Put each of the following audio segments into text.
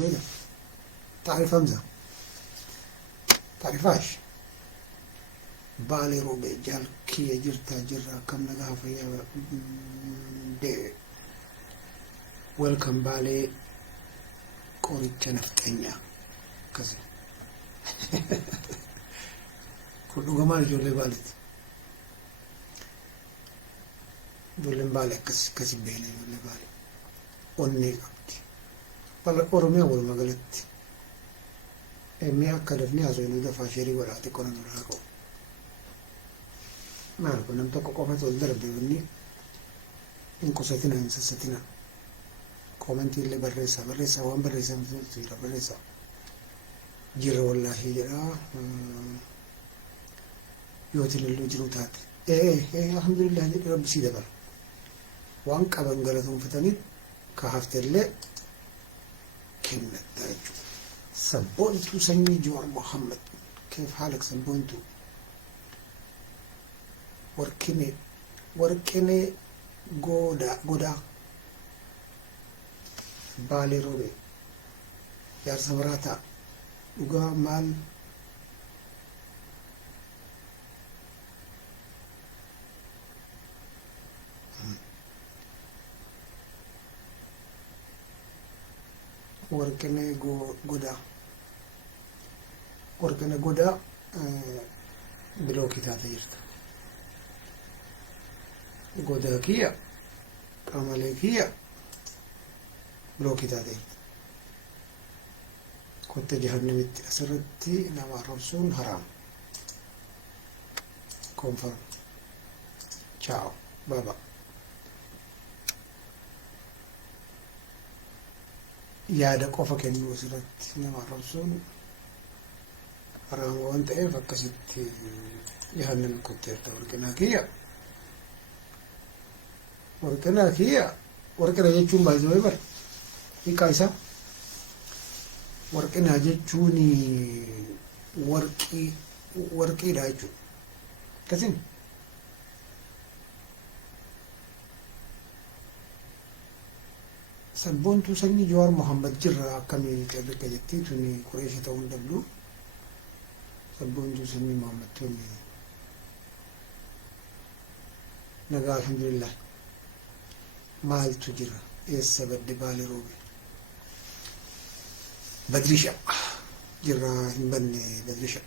وين؟ تعرف همزة؟ تعرفهاش؟ بالي روبي جال كي جرتا جرا كم لقاها فيا دي ويلكم بالي كوريتش نفتنيا كذا كل جمال جولي بالت جولي بالي كسي بيني جولي بالي وني قبتي بل أورميا ولا ما قلت مي أكلفني أزوي دفع شيري ولا تكون نراكو ما أعرف أنا متوقع قومت والدرب بيوني إن قصتنا إن سستنا كومنتي اللي بريسا وان بريسا مثل بريسا جرا والله جرا يوتي اللي جنوتات إيه الحمد لله رب سيدا بر وان كابن غلطهم فتنيت كهفت اللي كلمة تاجو سبونتو سني جوار محمد كيف حالك سبونتو وركني غودا بالي روبي يار سمراتا uga mal warkene goda bloki taata jirta goda kiya qamale kiya bloki taata jirta كنت جهنمت أسرتي نما رمسون حرام كونفرم تشاو بابا يا دا قفك إنه أسرتي نما رمسون حرام وانت إيه فكست جهنم كنت وركنا كيا يجون بايزوي بر كايسا warqina jechuun warqiidha jechuudha. Akkasiin sabboontuu sanyii Jawaar Mohammad jirra akkamii qeerrika jettii tuni Qureeshii ta'uu hin dablu. Sabboontuu sanyii Mohammad tuni nagaa alhamdulillah maaltu jira eessa badde baale roobe. بدريشة جرا هنبني بدريشة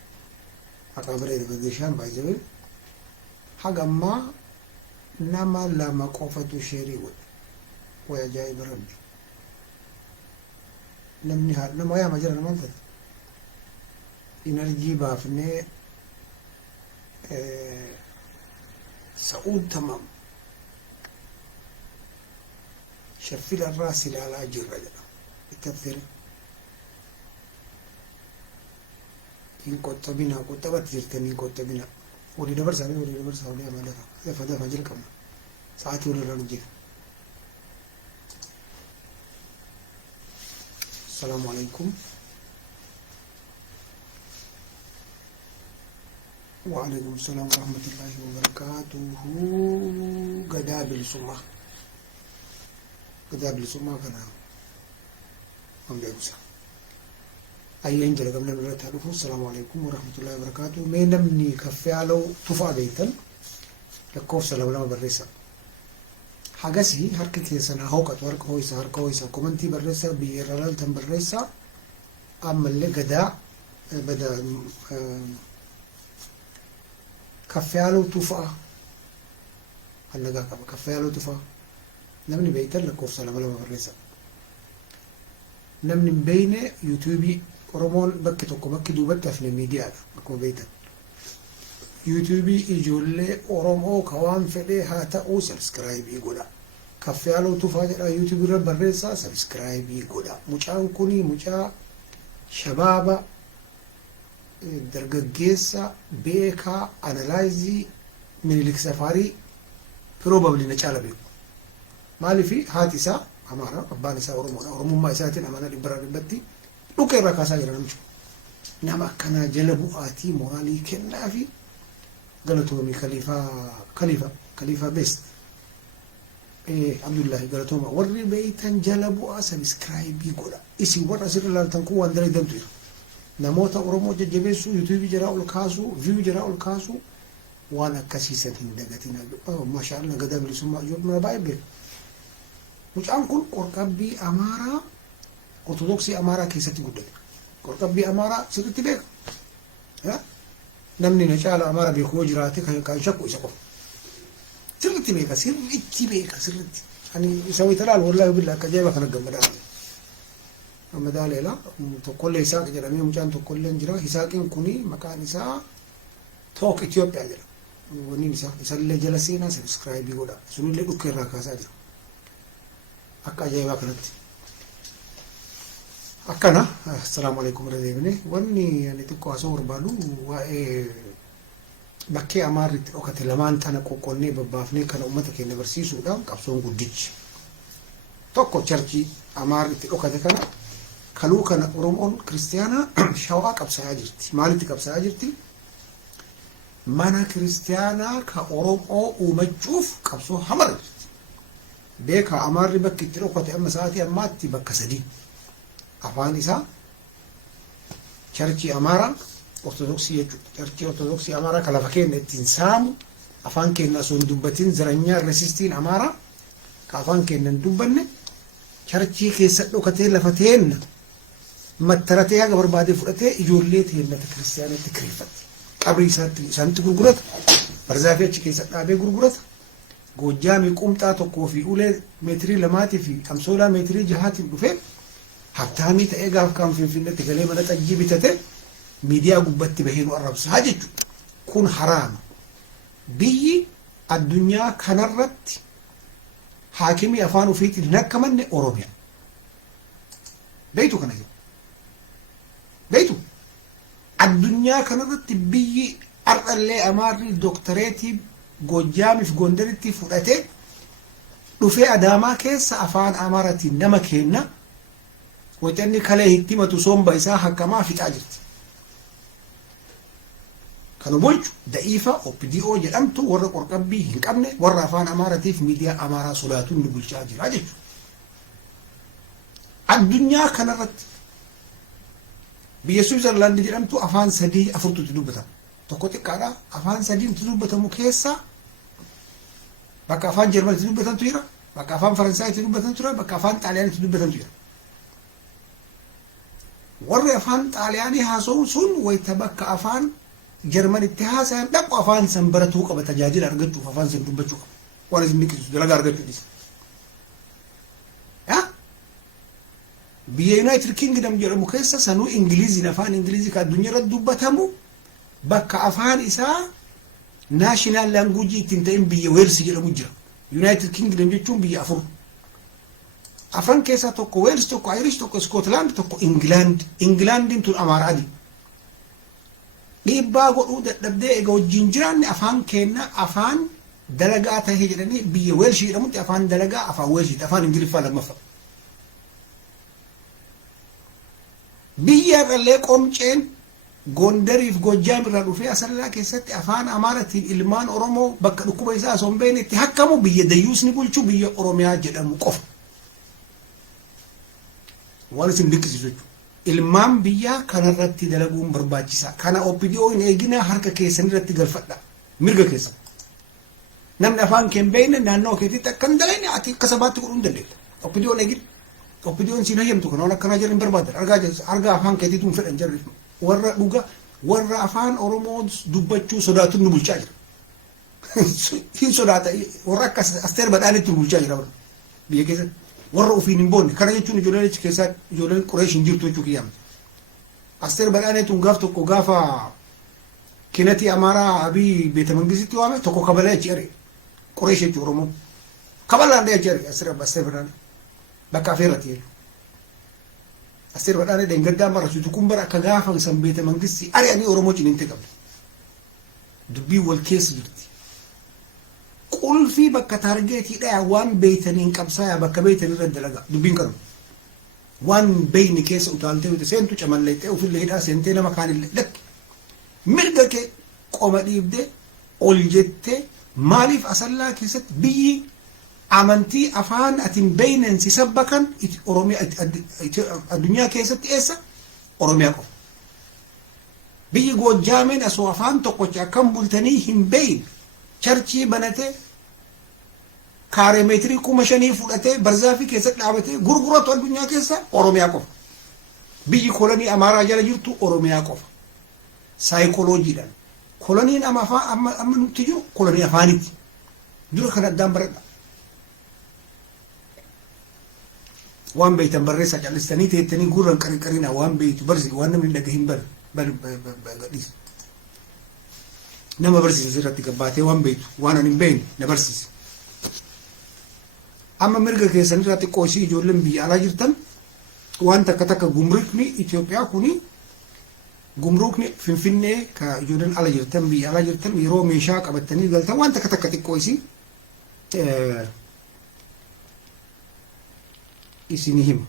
أقابري بدريشة بايزوي حاجة ما نما لما قفت شيري ويا جاي بربي نما يا مجرى المنطقة إنرجي بافني سعود تمام شفيل الراس على جرا التبثير إن كنت بنا كنت بتجرتني كنت بنا ولي دبر سامي ولي أمانة فدا فجر كم ساعتي ولا رجع السلام عليكم وعليكم السلام ورحمة الله وبركاته قداب السماء كنا هم بيوسا أيين جل قبل مرة تعرفوا السلام عليكم ورحمة الله وبركاته ما نمني كفي على تفا بيتن لكوف سلام الله بريسا حاجسي هركت يسنا هوكت ورك هويسا كومنتي بريسا بيرلال تم بريسا أما اللي قدا بدا كفي على تفا هلا كفي على تفا نمني بيتن لكوف سلام الله بريسا نمني بين يوتيوبي ورمون بكي دوبت في الميديا بكو بيتا يوتيوبي يجولي ورمو كوان فلي هاتا او سبسكرايب يقولا كفيالو تفاجئ يوتيوبي رب الرئيسة سبسكرايب يقولا مجان كوني مجا شبابا درقاقيسا بيكا انالايزي من الاكسفاري probably نجالا بيكو مالي في هاتيسا أمارا أبان إسا أورمو ما إساتين أمانا لبرا لبتي لوكي راكاسا جرا نمشو نما كنا جلبو آتي مورالي كنا في قلتو مي خليفة بيست Abdullah galatoma warri beeytan jala bu'aa subscribe godha isi warra sirra laaltan kun waan dalagantu jira namoota Oromoo jajjabeessuu YouTube jira ol kaasuu view jira ol kaasuu waan akkasiisan hin dagatina maashaallah gadaa bilisummaa ijoollee baay'ee beeku mucaan kun qorqabbii Amaaraa ortodoksii Amaaraa keessatti guddate qorqabbii Amaaraa sirriitti beeka namni na caala Amaaraa beekuu jiraate kan shakku isa qofa sirriitti beeka sirriitti ani isa wayitalaan wallahi billah akka jaayiba kana gammadaa leela tokkollee Isaaq jedhamee mucaan tokkollee jira Isaaqiin kuni maqaan isaa Talk Ethiopia jedha waniin isallee jala seenaa subscribe godha sunillee dhukkee irraa kaasaa jira akka ajaa'ibaa kanatti akkana assalaamu alaykum radiyabne wanni ani xiqqoo haasoo barbaadu waa'ee bakkee Amaarritti dhokate lamaan tana qoqqonnee babbaafnee kana uummata keenya barsiisuudhaan qabsoon guddichi tokko charchii Amaarritti dhokate kana kaluu kana Oromoon kiristaanaa shawaa qabsaa'aa jirti maalitti qabsaa'aa jirti mana kiristaanaa ka Oromoo uumachuuf qabsoo hamara jirti beeka Amaarri bakki itti dhokate amma sa'aatii ammaatti bakka 3 afaan isaa charchii Amaaraa ortodoksii jechuudha charchii ortodoksii Amaaraa ka lafa keenya ittiin saamu afaan keenya osoo hin dubbatin zaranyaa resistiin Amaaraa ka afaan keenya hin dubbanne charchii keessa dhokatee lafa teenna mattaratee haga barbaadee fudhatee ijoollee teennata kiristaanatti kireeffate qabrii isaanitti gurgurata barzaafii achi keessa dhaabee gurgurata Goojjaamii qumxaa tokkoo fi ulee meetirii 2 fi amsoolaa meetirii 6 dhufee hattaamii ta'ee gaaf kan Finfinneetti galee mana xajjii bitate miidiyaa gubbatti bahee nu arrabsaa jechuudha kun haraama biyyi addunyaa kanarratti haakimii afaan ofiitiin hin akkamanne Oromiyaa beeytu kana jiru beeytu addunyaa kanarratti biyyi ardhallee Amaarri doktoreetii Goojjaamiif Gondaritti fudhatee dhufee Adaamaa keessa afaan Amaaraatiin nama kenna wacanni kalee hittimatu somba isaa hakkamaa fixaa jirti kanu bulchu da'iifa OPDO jedhamtu warra qorqabbii hin qabne warra afaan Amaaraatiif miidiyaa Amaaraa sodaatuun ni bulchaa jira jechuudha addunyaa kanarratti biyya Switzerland jedhamtu afaan 3-4 dubbatamu tokko xiqqaadha afaan 3 dubbatamu keessa bakka afaan Jarmanitti dubbatantu jira bakka afaan Faransaayiti dubbatantu jira bakka afaan Xaaliyaanitti dubbatantu jira warri afaan Xaaliyaanii haasa'uun sun wayita bakka afaan Jarmanitti haasa'an dhaqu afaan san baratuu qaba tajaajila argachuuf afaan san dubbachuu qaba waan isin biqiltu dalagaa argachuudhis biyya United Kingdom jedhamu keessa sanuu Ingiliziin afaan Ingilizii ka addunyaa irratti dubbatamu bakka afaan isaa national language ittiin ta'in biyya Wales jedhamu jira United Kingdom jechuun biyya 4 afaan keessaa tokko Wales tokko Irish tokko Scotland tokko Englandin tun Amaaraadhi dhiibbaa godhuu dadhabdee egaa wajjin jiraanne afaan keenya afaan dalagaa ta'ee jedhanii biyya Wales jedhamutti afaan dalagaa afaan Wales afaan Ingiliffaa lammaffaa biyya irrallee qomceen Gondariif Goojjaam irraa dhufee Asallaa keessatti afaan Amaaraatiin ilmaan Oromoo bakka dhukkuba isaa osoo hin beekne itti hakkamu biyya dayyuusni bulchu biyya Oromiyaa jedhamu qofa waan isin dinqisiisu ilmaan biyyaa kanarratti dalaguun barbaachisaa kana OPDO hin eegina harka keessan irratti galfadha mirga keessan namni afaan kee hin beekne naannoo keetitti akka hin dalayne ati akka sabaatti godhuu hin dandeetta OPDO hin eegina OPDO siin hayyamtu kana waan akkanaa jedhan barbaadan argaa afaan keetiitu hin fedhan jarriif warra dhuga warra afaan Oromoo dubbachuu sodaatuun nu bulchaa jira hin sodaata warra akka Asteer Badhaanitti nu bulchaa jira biyya keessatti warra ofiin hin boonne kana jechuun ijoolleen achi keessaa ijoolleen Qureesh hin jirtu jechuu kiyyaama Asteer Badhaaniituun gaaf tokko gaafa kinetii Amaaraa Abii Beete Mangisitti waame tokko kabalee achi ari'e Qureesh jechuu Oromoo kabalaan dhee achi ari'e Asteer Badhaanii bakka afeerratti jedhu Asteer Badhaanii deengaddaa marasuutu kumbara akka gaafa san Beete Mangisti ari'anii Oromoo ciniintee qabdi dubbii wal keessa jirti qulfii bakka taargeetii dhaya waan beeytaniin qabsaaya bakka beeytanii irra dalagaa dubbiin qabu waan beeyni keessa utaaltee wita seentu camalleexxee ofillee hidhaa seentee nama kaanillee lakki mirga kee qoma dhiibdee ol jettee maaliif Asallaa keessatti biyyi amantii afaan atin beeynen si sabbakan Oromiyaa addunyaa keessatti eessa Oromiyaa qofa. Biyyi Goojjaameen asoo afaan tokkocha akkam bultanii hin beeyin charchii banatee kaaree meetirii 5,000 fudhatee barzaafii keessatti dhaabatee gurguratu addunyaa keessa Oromiyaa qofa. Biyyi kolonii Amaaraa jala jirtu Oromiyaa qofa. Saayikolojiidhaan koloniin amma nutti jiru kolonii afaanitti. Dura kan addaan baradha. Waan beeytan barreessaa callistanii teettanii gurran qariqariina waan beeytu barsi waan namni dhaga hin gadhiisa. Nama barsiisa irratti gabbaatee waan beeytu waan ani hin beeyne na barsiisa. Amma mirga keessan irratti qoosii ijoolleen biyya alaa jirtan waan takka gumrukni Itoophiyaa kuni gumrukni Finfinnee ka ijoolleen ala jirtan biyya alaa jirtan yeroo meeshaa qabatanii galtan waan takka xiqqoosii isini hima.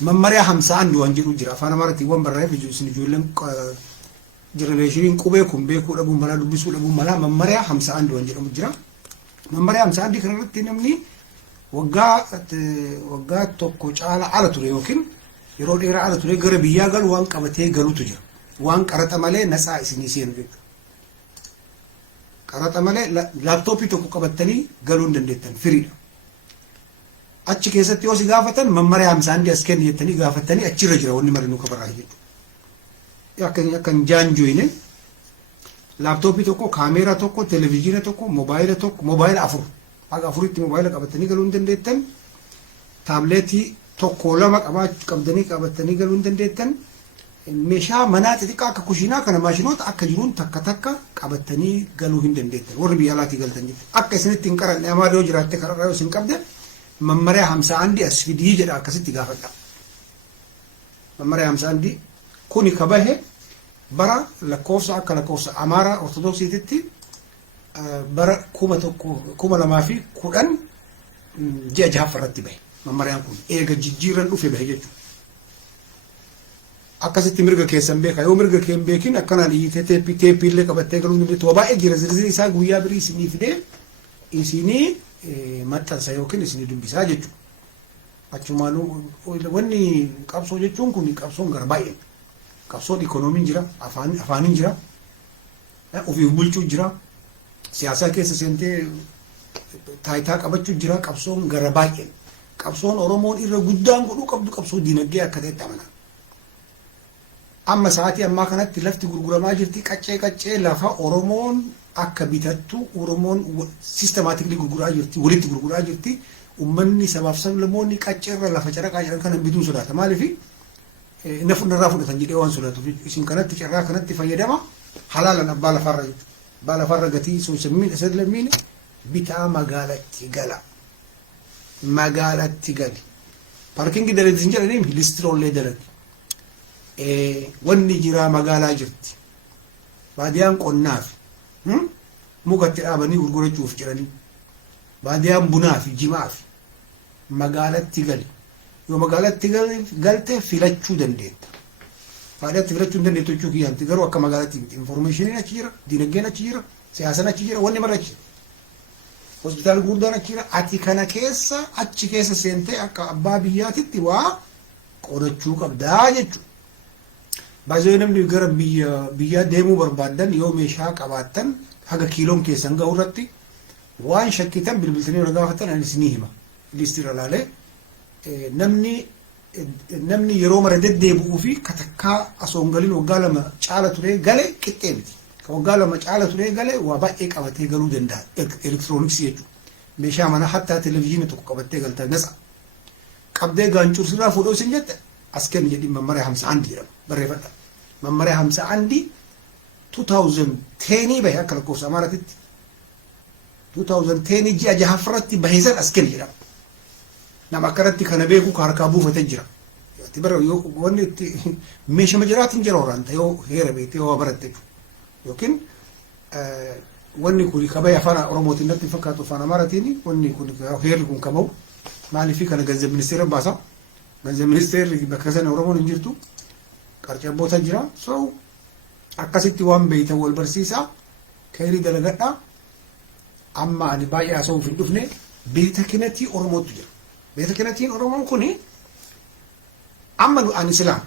Mammaria 51 waan jedhu jira afaan Amaaraatiin waan barreeffame isin ijoolleen generation qubee kun beekuu dhabuun mala dubbisuu dhabuun mala mammaria 51 waan jedhamu jira. Mammaria 51 kana irratti namni waggaa tokko caala ala ture yookiin yeroo dheeraa ala ture gara biyyaa galu waan qabatee galuutu jira. Waan qaraxa malee nasaa isinii seenu jechuudha. Qaraxa malee laaptooppii tokko qabattanii galuu hin dandeettan firiidha. Achi keessatti yoo si gaafatan mammaria 51 as kenni jettanii gaafatanii achirra jira wanni marinuu kabaraa jechuudha. Akkan jaanjooyine laaptooppii tokko, kaameeraa tokko, televiziyoona tokko, moobaayila 4 haga 4tti moobaayila qabatanii galuu hin dandeettan. Taableetii tokko lama qabdanii qabatanii galuu hin dandeettan. Meeshaa manaa xixiqqaa akka kushiinaa kana maashinoota akka jiruun takka qabatanii galuu hin dandeettan. Warri biyya alaatii galtan jechuudha. Akka isinitti hin qaranne amaa yoo jiraatte kararraa yoo isin qabde mammaria 51 as fidii jedha akkasitti gaafadha. Mammaria 51 kuni kabahe bara lakkoofsa akka lakkoofsa Amaaraa Ortodoksiititti bara 2010 ji'a jahaffarratti bahe. Mammariyaan kun eega jijjiiran dhufe bahe jechuudha. Akkasitti mirga keessan beeka yoo mirga keen beekin akkanaan iyyitee teeppii illee qabattee galuu hin dandeettu. Baay'ee jira zirziri isaa guyyaa birii isinii fidee isinii maxxansa yookiin isinii dubbisaa jechuudha. Achumaanuu wanni qabsoo jechuun kun qabsoon gara baay'ee. Qabsoon ikoonomiin jira, afaaniin jira, ofiif bulchuu jira, siyaasaa keessa seentee taayitaa qabachuu jira, qabsoon gara baay'ee. Qabsoon Oromoon irra guddaan godhuu qabdu qabsoo diinagdee akka ta'etti amanaa. Amma sa'aatii ammaa kanatti lafti gurguramaa jirti qaccee lafa Oromoon akka bitattu Oromoon sistemaatikli gurguraa jirti walitti gurguraa jirti. Uummanni sabaaf sablammoonni qacceerra lafa caraqaa jedhan kana bituu sodaata. Maaliif nafurraa fudhatan jedhee waan sodaatuuf isin kanatti carraa kanatti fayyadama halaalan abbaa lafarra jechuudha. Abbaa lafarra gatii soosamiin isa lammiin bitaa magaalatti gala. Magaalatti gali. Paarkingii dalagii hin jedhaniin listiroollee dalagi. Wanni jira magaalaa jirti. Baadiyaan qonnaaf mukatti dhaabanii gurgurachuuf jiranii. Baadiyaan bunaa fi jimaa fi magaalatti gali. Yoo magaalatti galte filachuu dandeetta. Baadiyyaatti filachuu hin dandeettu jechuu kiyyaanti garuu akka magaalatti informationiin achi jira, diinagdeen achi jira, siyaasaan achi jira, wanni mara achi jira. Hospitaal guddaan achi jira. Ati kana keessa achi keessa seentee akka abbaa biyyaatitti waa qodachuu qabdaa jechuudha. Baay'ee namni gara biyyaa deemuu barbaadan yoo meeshaa qabaattan haga kiiloon keessan gahuu irratti waan shakkitan bilbiltanii yoo gaafatan anis ni hima. Liistira laalee namni yeroo mara deddeebi'uu fi katakkaa asoon galiin waggaa lama caala turee gale qixxee miti. Waggaa lama caala turee gale waa baay'ee qabatee galuu danda'a. Elektirooniksii jechuudha. Meeshaa manaa hattaa televiziyoona tokko qabattee galtan nasa. Qabdee gaancursirraa fuudhoo isin jette as kenni jedhin mammaria 51 jedhama. Barreeffadha. Mammaria 51 2010 bahe akka lakkoofsa Amaaraatitti. 2010 ji'a jahaffaratti baheesan as kenni jedhama. Nama akkanatti kana beeku ka harkaa buufatee jira. Bara wanni itti meeshama jiraatiin jira waraanta yoo heera beekte yoo baratte yookiin wanni kun kabaya afaan Oromootiin natti fakkaatu afaan Amaaraatiin wanni kun heerri kun kabahu maaliif kana ganzab ministeera baasa. Ganzab ministeerri bakka sana Oromoon hin jirtu qarcabboota jira. So akkasitti waan beeytan wal barsiisaa kayrii dalagadhaa. amma ani baay'ee asoo hin dhufne beeta kinatii Oromootu jira. Beeta kinatiin Oromoon kuni amma nu ani Islaam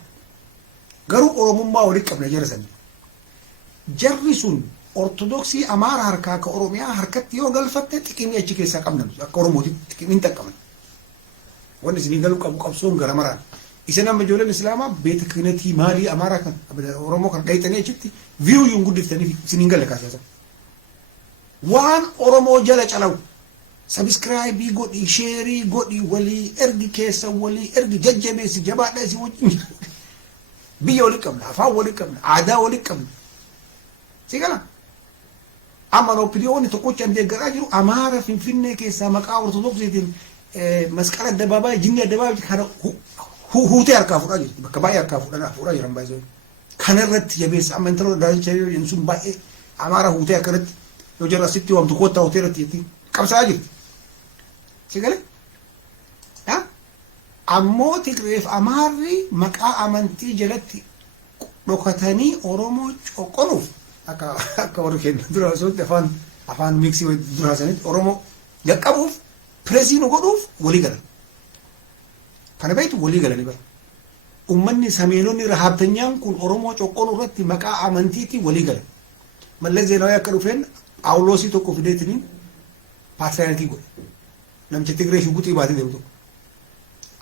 garuu Oromummaa walitti qabna jara sanii. Jarri sun Ortodoksii Amaara harkaa ka Oromiyaa harkatti yoo galfatte xiqqimii achi keessaa qabnan akka Oromootitti xiqqimiin taqqaban. Wanni isinii galuu qabu qabsoon gara maraan. Isin amma ijoolleen Islaamaa beeta kinatii maalii Amaaraa kan Oromoo kan dhayitanii achitti viyuu yuun guddiftanii isiniin galle kaasaasan. Waan Oromoo jala calawu subscribe godhi share godhi walii ergi keessa walii ergi jajjabeessi jabaadha isin wajjin biyya walitti qabna afaan walitti qabna aadaa walitti qabna. Sigala amma opiniyoonni tokkocha deeggaraa jiru Amaara Finfinnee keessaa maqaa Ortodoksiitiin masqala addabaabaa jinni addabaabaa kana huutee harkaa fudhaa jiru bakka baay'ee harkaa fudhaa jiran baay'ee kanarratti jabeessa amma intalo daalicha yoo sun baay'ee Amaara huutee akkanatti yoo jara asitti waamtu koottaa hoteelatti jetti qabsaa jirti. Sigale ammoo Tigreef Amaarri maqaa amantii jalatti dhokatanii Oromoo coqqonuuf akka warri kenna dura osootti afaan miksii dura sanitti Oromoo qaqqabuuf pireesii nu godhuuf walii galan. Kana beektu walii galanii bara. Uummanni Sameelonni rahaabtanyaan kun Oromoo coqqonuu irratti maqaa amantiitiin walii galan. Mallee Zeenaawii akka dhufeen Phaawulosii tokko fideetiniin paatriyaarkii godhe. Namicha Tigree shuguxii baatee deemu tokko.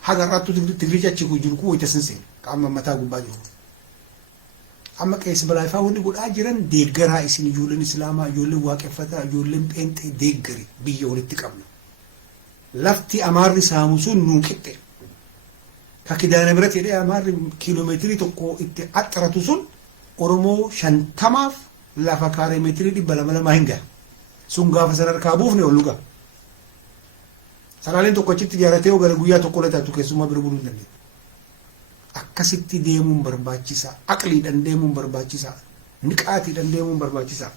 Haga irraattuu Tigricha achi jiru kun wayita sinseen qaama mataa gubbaa jiru. Amma qeessi balaayifaa wanni godhaa jiran deeggaraa isin ijoolleen Islaamaa, ijoolleen waaqeffataa, ijoolleen pheenxee deeggari biyya walitti qabna. Lafti Amaarri saamu sun nuu qixxe. Ka Kidaana biratti jedhee Amaarri kiiloomeetirii tokko itti axxaratu sun Oromoo 50 lafa kaaree meetirii 200 hin gaha. Sun gaafa sadarkaa buufne ol luga. Saraaleen tokko achitti ijaaratee yoo gara guyyaa tokko la taatu keessummaa bira buluu hin dandeenye. Akkasitti deemuun barbaachisaa. Aqliidhaan deemuun barbaachisaa. Niqaatiidhaan deemuun barbaachisaa.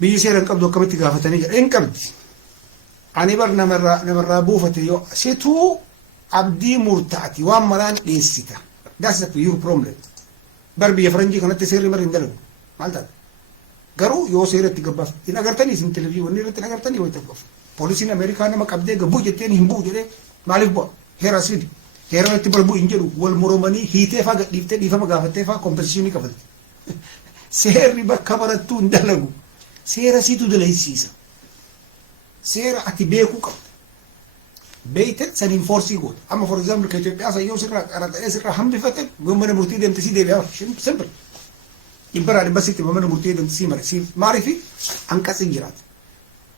Biyyi seera hin qabdu akkamitti gaafatanii jedha hin qabdi. Ani bar namarraa buufate yoo situu abdii murtaati waan maraan dhiyeessita. That's your problem. Bar biyya faranjii kanatti seerri mar hin dalagu. Maal taate? Garuu yoo seeratti gabbaaf hin agartanii isin televiizyinii irratti hin agartanii wayita gabbaaf. Poolisiin Ameerikaa nama qabdee gabbuu jetteen hin bu'u jedhee maaliif bu'a? Heera sidi. Heera itti barbuu hin jedhu wal moromanii hiitee faa gadhiiftee dhiifama gaafattee faa kompetishinii qabatti. Seerri bakka barattuu hin dalagu. Seera siitu dalaysiisa. Seera ati beekuu qabda. Beeytet saniin foorsii goota. Amma for example ka Itoophiyaa sayyoo sirraa qarata'ee sirraa hambifate mana murtii deemtisii deebi'aa simple. Dhibbaraa dhibba sitti mana murtii deemtisii mare maaliifi hanqasii jiraata.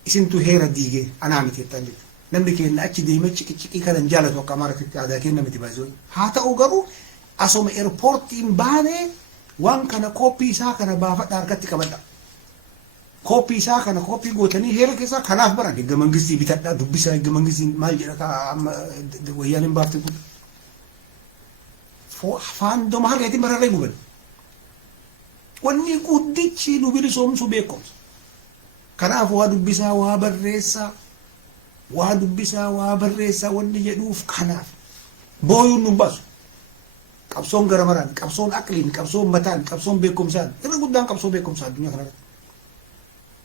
Isintu heera diigee anaa miti jettaan jechuudha. Namni keenya achi deemee ciqicidhii kanan jaalatu akka Amaaraatti aadaa kenna miti baay'ee. Haa ta'u garuu asoma eerpoortiin baanee waan kana kooppii isaa kana baafadha harkatti qabadha. Kopi isaa kana kopi gootanii heera keessaa kanaaf bara eega mangistii bitadhaa dubbisaa eega mangistiin maal jedha ka amma wayyaan hin baafte kun afaan doma harreetiin bararree guban wanni guddichi nu bilisoomsu beekumsa kanaaf waa dubbisaa waa barreessaa wanni jedhuuf kanaaf booyuun nu baasu qabsoon gara maraan qabsoon aqliin qabsoon mataan qabsoon beekumsaan irra guddaan qabsoo beekumsaa addunyaa kanarratti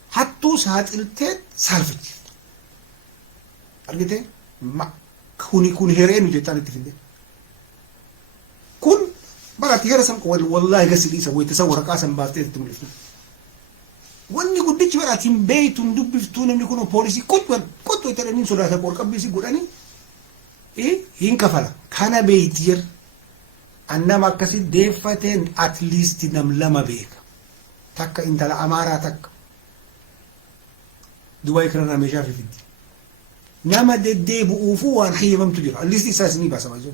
hattuu saaxiltee saalfachi. Argitee kun hereenu jettaan itti fide. Kun barati heera san wallahi gasidhiisa wayita san waraqaa san baaftee itti mul'iftu. Wanni guddichi baratiin beeytuun dubbiftuu namni kun poolisii qottu itadhanii sodaata qorqabbiisi godhanii hin kafala. Kana beeytiir annama akkasii deeffateen at least nam lama beeka. Takka intala Amaaraa takka. Dubai kana meeshaa fi fiddi. Nama deddeebi'uufuu waan hayyamamtu jira. Listi isaas ni baasa baay'ee.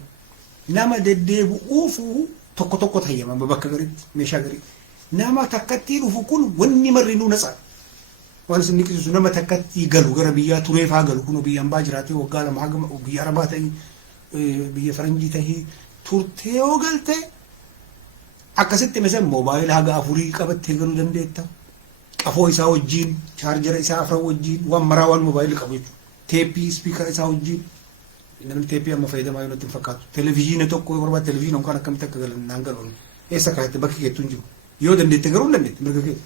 Nama deddeebi'uufuu tokko hayyamama bakka gariitti meeshaa gariitti. Nama takkatti dhufu kun wanni marri nu natsa. Waan isin niqisiisu nama takkatti galu gara biyyaa tureef haa galu kun biyyaan baa jiraatee waggaa lama haga biyya Arabaa ta'ii biyya Faranjii ta'ii turtee yoo galte akkasitti misan moobaayila haga 4 qabattee galuu dandeetta. Qafoo isaa wajjin, chaarjara isaa afran wajjin, waan maraa waan moobaayilii qabu jechuudha. Teeppii, ispiikara isaa wajjin, namni teeppii amma fayyadamaa yoo natti hin fakkaatu. Televezyiina tokko yoo barbaade televezyiina kan akkamitti akka galan naan galuun eessa kaa'atte bakki keettu hin jiru. Yoo dandeette garuu hin dandeette mirga kee.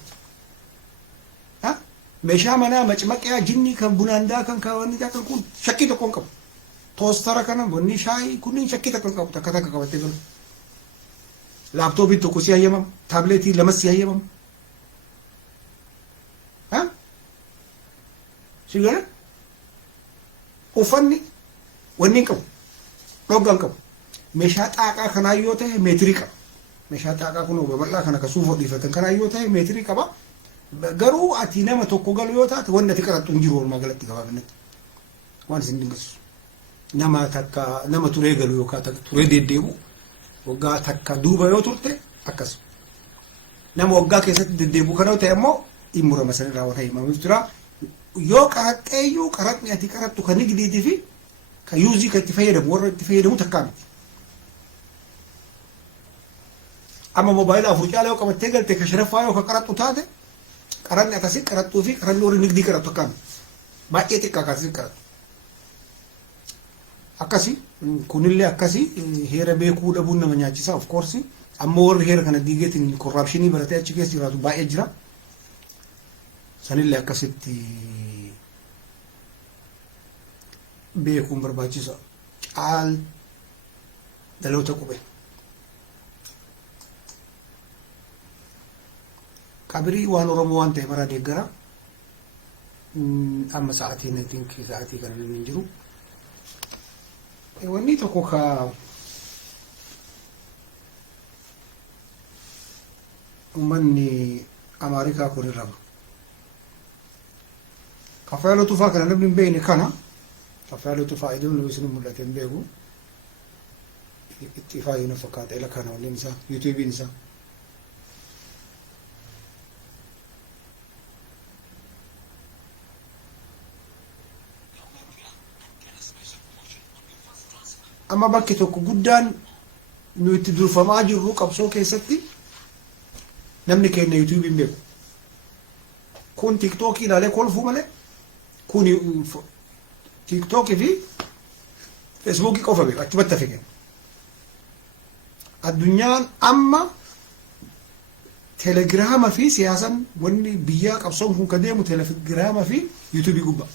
Meeshaa manaa macmaqaa jinnii kan bunaandaa kan kaawwanni kan kun shakkii tokko hin qabu. Toostara kana wanni shaayii kunniin shakkii tokko hin qabu takka takka qabattee galu. Laaptooppii tokko si hayyamama. Taabileetii lamas si hayyamama. Si gala? Uffanni wanni hin qabu. Dhogga hin qabu. Meeshaa xaaqaa kanaa yoo ta'e meetirii qaba. Meeshaa xaaqaa kun babal'aa kana ka suufa dhiifatan kanaa yoo ta'e meetirii qaba. Garuu ati nama tokko galu yoo taate wanni ati qarattu hin jiru walumaa galatti gabaabinatti. Waan isin dinqisiisu. Nama takka nama turee galu yookaan turee deddeebu waggaa takka duuba yoo turte akkas. Nama waggaa keessatti deddeebu kana yoo ta'e immoo dhimma sanirraa waan himamuuf jira. Yoo qaraxxeeyyuu qaraxni ati qarattu kan nigdiitii fi kan yuuzii kan itti fayyadamu warra itti fayyadamu takkaa miti. Amma moobaayilaa afur caalaa yoo qabattee galte kan sharaffaa yoo kan qarattu taate qaranni akkasii qarattuu fi qaranni warri nigdii qarattu akkaan baay'ee xiqqaa akkasii qarattu. Akkasii kunillee akkasii heera beekuu dhabuun nama nyaachisa of course amma warri heera kana diigeetiin korraapshinii baratee achi keessa jiraatu baay'ee jira. Sanillee akkasitti beekuun barbaachisa. Caal dhaloota qubee. Qabrii waan Oromoo waan ta'e bara deeggara amma sa'aatiin sa'aatii kana namni hin jiru. Wanni tokko ka uummanni Ameerikaa kun irra Kaffayaaloo Tufaa kana namni hin beekne kana Kaffayaaloo Tufaa iddoo nuyi isin mul'ate hin beeku itti faayina fakkaata ila kana waliin isaa yuutuubiin isaa. Amma bakki tokko guddaan nu itti durfamaa jirru qabsoo keessatti namni keenya yuutuubii hin beeku. Kun tiiktookii ilaalee kolfuu malee kun tiiktookii fi feesbuukii qofa beeku achumatti hafe kenna. Addunyaan amma teelegiraama fi siyaasan wanni biyyaa qabsoon kun ka deemu teelegiraama fi yuutuubii gubbaa.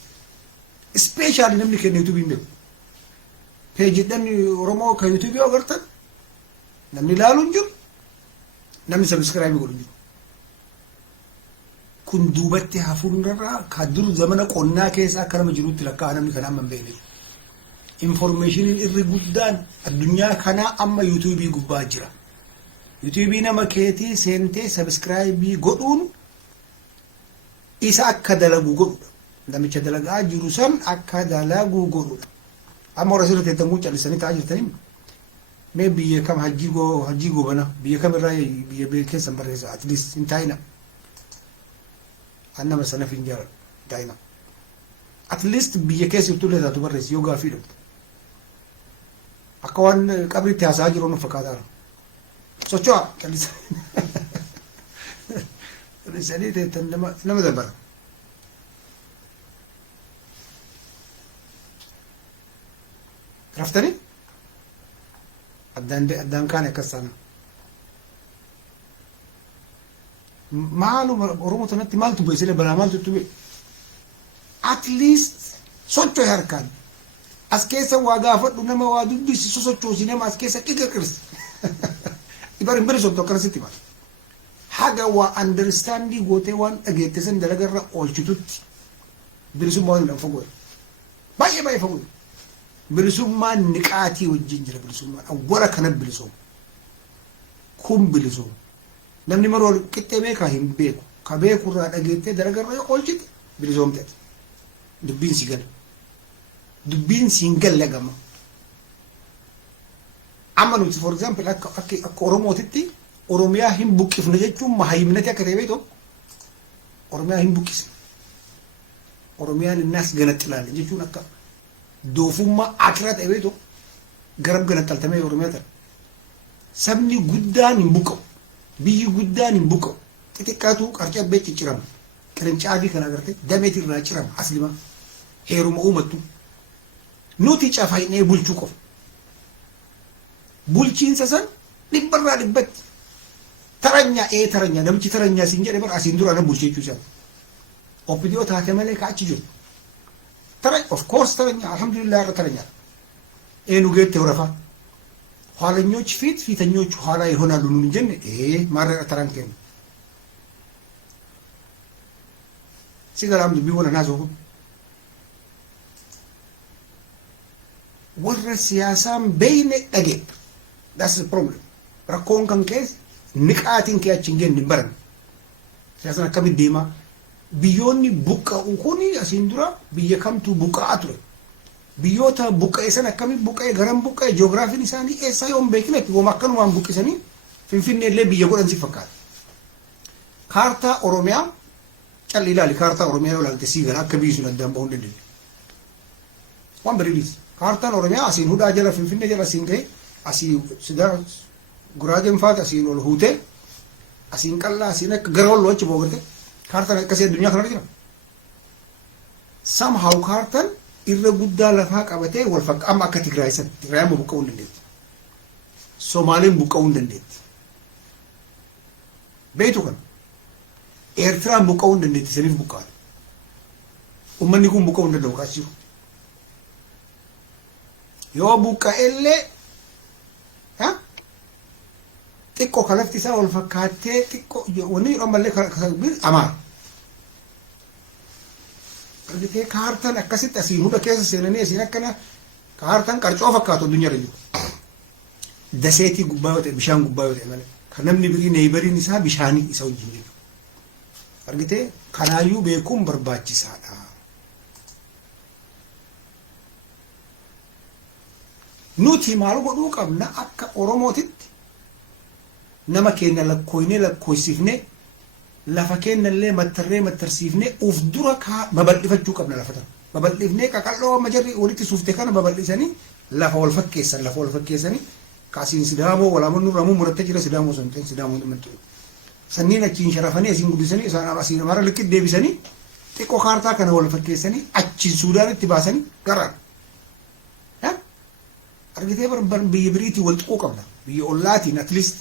Ispeeshaalii namni keenya yuutuubii hin beeku. Peejidhaan Oromoo kan yuutuubii agartan namni ilaalu hin jiru namni sabiskiraabii godhu hin jiru. Kun duubatti hafuurarraa kan dur zamana qonnaa keessa akka nama jirutti lakkaa'aa namni kanaa amma hin beekne. Informaashiniin irri guddaan addunyaa kanaa amma yuutuubii gubbaa jira. Yuutuubii nama keetii seentee sabiskiraabii godhuun isa akka dalagu godhudha. Namicha dalagaa jiru san akka dalagu godhudha. Amma warra sirriitti eeggamuun callisanii ta'aa jirtanii mee biyya kam hajjii goobana biyya kam irraa biyya keessan barreessa at least hin taa'ina. Annama sanaaf hin jaalladhu hin taa'ina. At least biyya keessa ibtuullee taatu barreessi yoo gaaffii dhabdu. Akka waan qabriitti haasa'aa jiru nu fakkaata. Socho'aa callisanii ta'e nama dabara. Raftanii addaan kaane akkas taana. Maaluma Oromoo sanatti maaltu beeksisee balaa maaltu itti beeku. At least socho'e harkaan. As keessa waa gaafadhu nama waa dubbisisu sochoosi nama as keessa qiqirqirsi. Ibar hin birisoomtu akkanasitti maal. Haga waa understandii gootee waan dhageette san dalagarra oolchitutti bilisummaa waan hin fagoo. Baay'ee fagoo. Bilisummaan niqaatii wajjin jira bilisummaan awwala kana bilisoom kun bilisoom namni maroo qixxee beekaa hin beeku ka beekurraa dhageettee dalagarra yoo oolchite bilisoom ta'e dubbiin si gala dubbiin si hin galle gama amma nuti for example akka Oromootitti Oromiyaa hin buqqifne jechuun mahayimnati akka ta'e beektu Oromiyaa hin buqqisne Oromiyaan innaas ganatti ilaale jechuun akka doofummaa akiraa ta'e beektu garab ganattaltamee Oromiyaa ta'e. Sabni guddaan hin buqqa'u. Biyyi guddaan hin buqqa'u. Xixiqqaatu qarcabbee ciccirama. Qirincaatii kana agartee dameetii irraa cirama aslima. Heeruma uumattu. nuti cafaynee bulchuu qofa. Bulchiinsa san dhibbarraa dhibbatti taranya namichi taranya siin jedhe bara asiin dura na bulcheechuu isaa. OPDO taate malee kaachi jiru. Of course taranya alhamdulillah irra taranya. Eenu geette horafa. ኋለኞች ፊተኞች ኋላ ይሆናሉ ነው እንጂ ማረቀ ተራንከን ሲገራም ቢሆነ ናዘው ወረ ሲያሳም በይነ አገ that's the problem rakkoon kan kees niqaatiin kiyachin gen dimbaran siyaasana akkami deema biyyoonni buqqa'u kuni asiin dura biyya kamtu buqqa'aa ture biyyoota buqqa'esan akkami buqqa'e garan buqqa'e ji'oogiraafiin isaanii eessa yoon beeknetti wama akkanumaan buqqisanii finfinnee illee biyya godhan si fakkaata kaartaa oromiyaa calli ilaali kaartaa oromiyaa yoo ilaalte sii gara akka biyyi sun addaan ba'uu hin dandeenye waan bariidis kaartaan oromiyaa asiin hudhaa jala finfinnee jala asiin ga'e asii sidaa guraageen faata asiin ol huutee asiin qallaa asiin akka gara walloo achi boogarte kaartaan akkasii addunyaa kanarra jira somehow kaartaan irra guddaa lafaa qabatee wal fakka amma akka Tigraaysan Tigraay amma buqqa'uu hin dandeetti Somaaliin buqqa'uu hin dandeetti beektu kan Eertiraan buqqa'uu hin dandeetti saniif buqqa'an ummanni kun buqqa'uu hin danda'u kaasiru yoo buqqa'ellee xiqqoo kalafti isaa wal fakkaattee xiqqoo wanni yeroo ammallee amaara argitee kaartaan akkasitti asiin hudha keessa seenanii asiin akkana kaartaan qarcoo fakkaatu addunyaa irra jiru daseetii gubbaa yoo ta'e bishaan gubbaa yoo ta'e malee kan namni birii neeybariin isaa bishaanii isa wajjin jiru argitee kanaayyuu beekuun barbaachisaadha nuti maal godhuu qabna akka oromootitti nama keenya lakkoofsifnee lafa kennallee mattarsiifnee uf dura babal'ifachuu qabna lafa tan babal'ifnee qaqalloo amma jarri walitti suufte kana babal'isanii lafa wal fakkeessanii kaasiin sidaamoo walaamannu ramuu murattee jira sidaamoo santeen sidaamoo dhimantu sanniin achiin sharafanii asiin guddisanii isaan asiin amara likkit deebisanii xiqqoo kaartaa kana wal fakkeessanii achiin suudaanitti baasanii garaan argitee biyya biriitii wal xiqqoo qabna biyya ollaatiin at least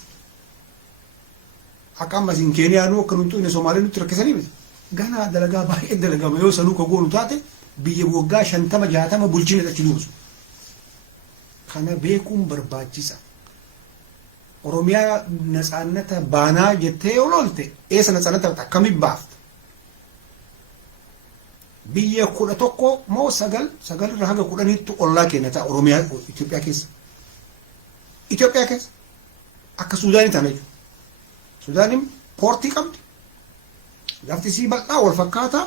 akkam asiin Keeniyaanuu akka nuti inni Somaaliin nutti rakkisanii miti ganaa dalagaa baay'ee dalagama yoo sanuu ka goonu taate biyya waggaa 50-60 bulchina achi duusu kana beekuun barbaachisa Oromiyaa natsaannata baanaa jettee yoo loolte eessa natsaannata akkamiin baafta biyya 11 moo 9 irra hanga 10tti ollaa keenya ta'a Oromiyaa Itoophiyaa keessa akka Suudaanii ta'an jechuudha Suudaanin poortii qabdi lafti sii bal'aa wal fakkaataa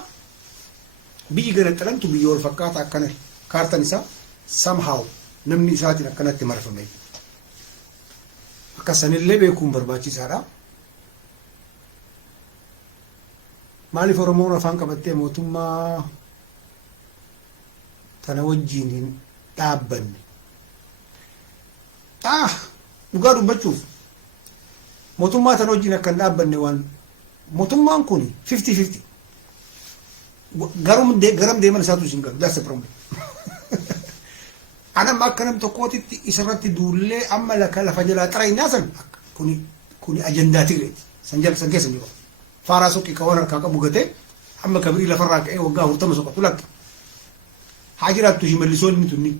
biyyi garaxalantu biyya wal fakkaataa akkana kaartaan isaa somehow namni isaatiin akkanatti marfame akka sanillee beekuun barbaachisaadha maaliif Oromoon afaan qabattee mootummaa tana wajjiin hin dhaabbanne dhugaa dubbachuuf mootummaa tana wajjiin akka hin dhaabbanne waan mootummaan kun 50-50 garam deeman isaatu isin galu that's the problem anamma akka nam tokkootitti isarratti duullee amma lafa jalaa xaraynaa san kuni ajandaa Tigireeti san keessa jiru faaraa soqqii ka waan harkaa qabu gatee amma kabirii lafarraa ka'ee waggaa 40 soqatu lakka haa jiraattu shimallisoonni tunni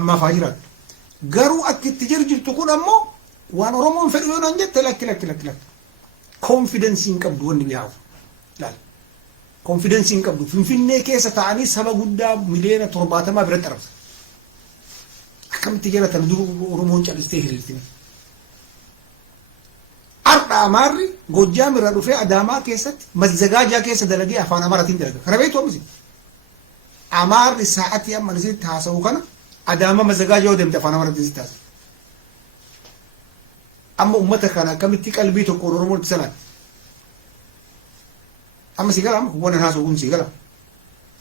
ammaaf haa jiraattu garuu akka itti jirtu kun ammoo waan Oromoon fedhu yoo naan jette lakki confidence hin qabdu wanni mi'aawu laal confidence hin qabdu finfinnee keessa ta'anii saba guddaa miliyoona 70 biratti arabsa akkamitti jaratan duru Oromoon calistee hiriirtini arda Amaarri Gojjaam irraa dhufee Adaamaa keessatti Mazzagaajaa keessa dalagee afaan Amaaraatiin dalaga kana beektu amisi Amaarri sa'atii amma nisitti haasa'u kana Adaamaa Mazzagaajaa yoo deemte afaan Amaaraatiin sitti haasa'u amma ummata kana akkamitti qalbii tokko Oromoon itti sanaan amma si galam wannan haso gun si galam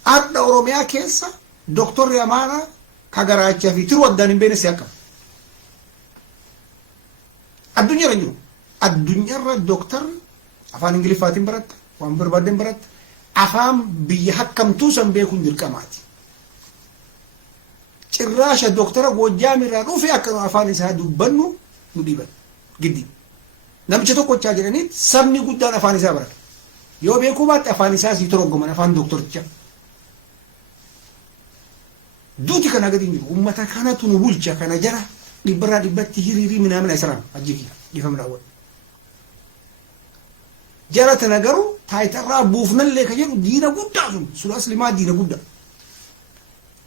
adda Oromiyaa keessa doktorri Amaaraa ka garaachaa fi tiru addaan hin beene si akka addunyaarra doktorri afaan Ingiliffaatiin baratta waan barbaadden baratta afaan biyya hakkamtuu san beekuun dirqamaati cirraasha doktora Goojaamirraa dhufe akka afaan isaa dubbannu nu dhiiban giddi. Namicha tokkochaa jedhanii sabni guddaan afaan isaa barata. Yoo beekuu baatte afaan isaa sii toroggoman afaan doktoricha. Duuti kana gadi jiru uummata kanatu nu bulcha kana jara dhibbarraa dhibbatti hiriirii minaamina israam ajjii dhiifamna awwal. Jara tana garuu taayitarraa buufnallee ka jedhu diina guddaa sun aslimaa diina guddaa.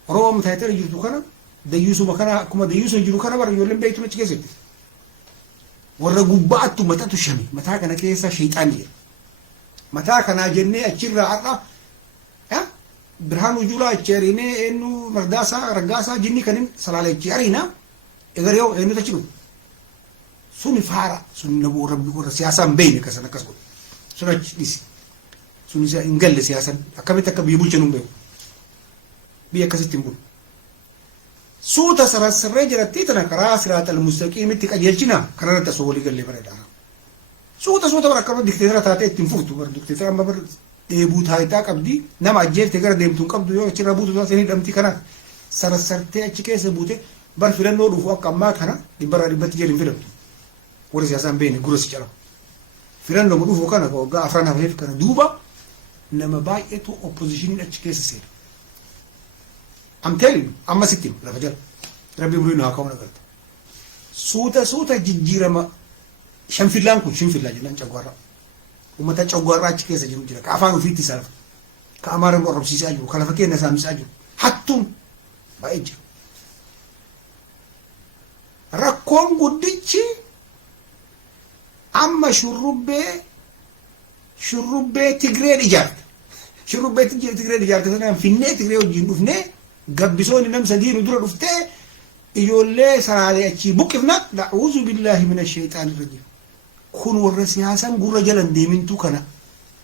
Oromoo taayitara jirtu kana dayyuusuma kana akkuma dayyuusa jiru kana bara ijoolleen beektu achi keessatti. Warra gubbaattu matatu shami mataa kana keessa shayxaanii jira. Mataa kanaa jennee achirraa har'a Birhaanuu Juulaa achi ariinee eenyu Mardaasaa Raggaasaa jinni kanin salaalee achi ariina egar yoo eenyu tachi dhufu. Suni faara suni naboo rabbi warra siyaasaan beeyne kasan akkas godhu. Sun achi dhisi. Suni hin galle siyaasan akkamitti akka biyya bulchan hin beeku. Biyya akkasitti hin bulu. Suuta sararree jiratti tana karaa siraatal mustaqiimitti qajeelchina kanarratti asoo walii gallee bareedaa. Suuta bara akkama dikteetara taatee ittiin furtu bara dikteetara amma bara dheebuu taayitaa qabdi nama ajjeeftee gara deemtuun qabdu yoo achirra buutu taasisanii hidhamti kana sarartee achi keessa buute bar filannoo dhufu akka ammaa kana dhibbarraa dhibbatti jedhin filamtu. Warri siyaasaan beekne gurra si cala. Filannoo dhufu kana waggaa afran hafeef kana duuba nama baay'eetu oppositionii achi keessa seena. I'm telling you, amma sittim lafa jala. Rabbi burii naa kaa'u nagarta. Suuta jijjiirama shanfillaan kun shinfillaa jennaan cawwaarraa. Uummata cawwaarraa achi keessa jiru jira. Ka afaan ofiitti isaa lafa. Ka amaaraan qorrobsiisaa jiru. Ka lafa keenya saamisaa jiru. Hattuun baay'ee jira. Rakkoon guddichi amma shurrubbee Tigreen ijaarte. Shurrubbee Tigreen ijaarte sanaan finnee Tigree wajjin dhufnee gabbisoonni nam sadii nu dura dhuftee ijoollee saraalee achi buqqifna na'uuzu billaahi mina shayxaanir rajiim. Kun warra siyaasan gurra jalan deemintuu kana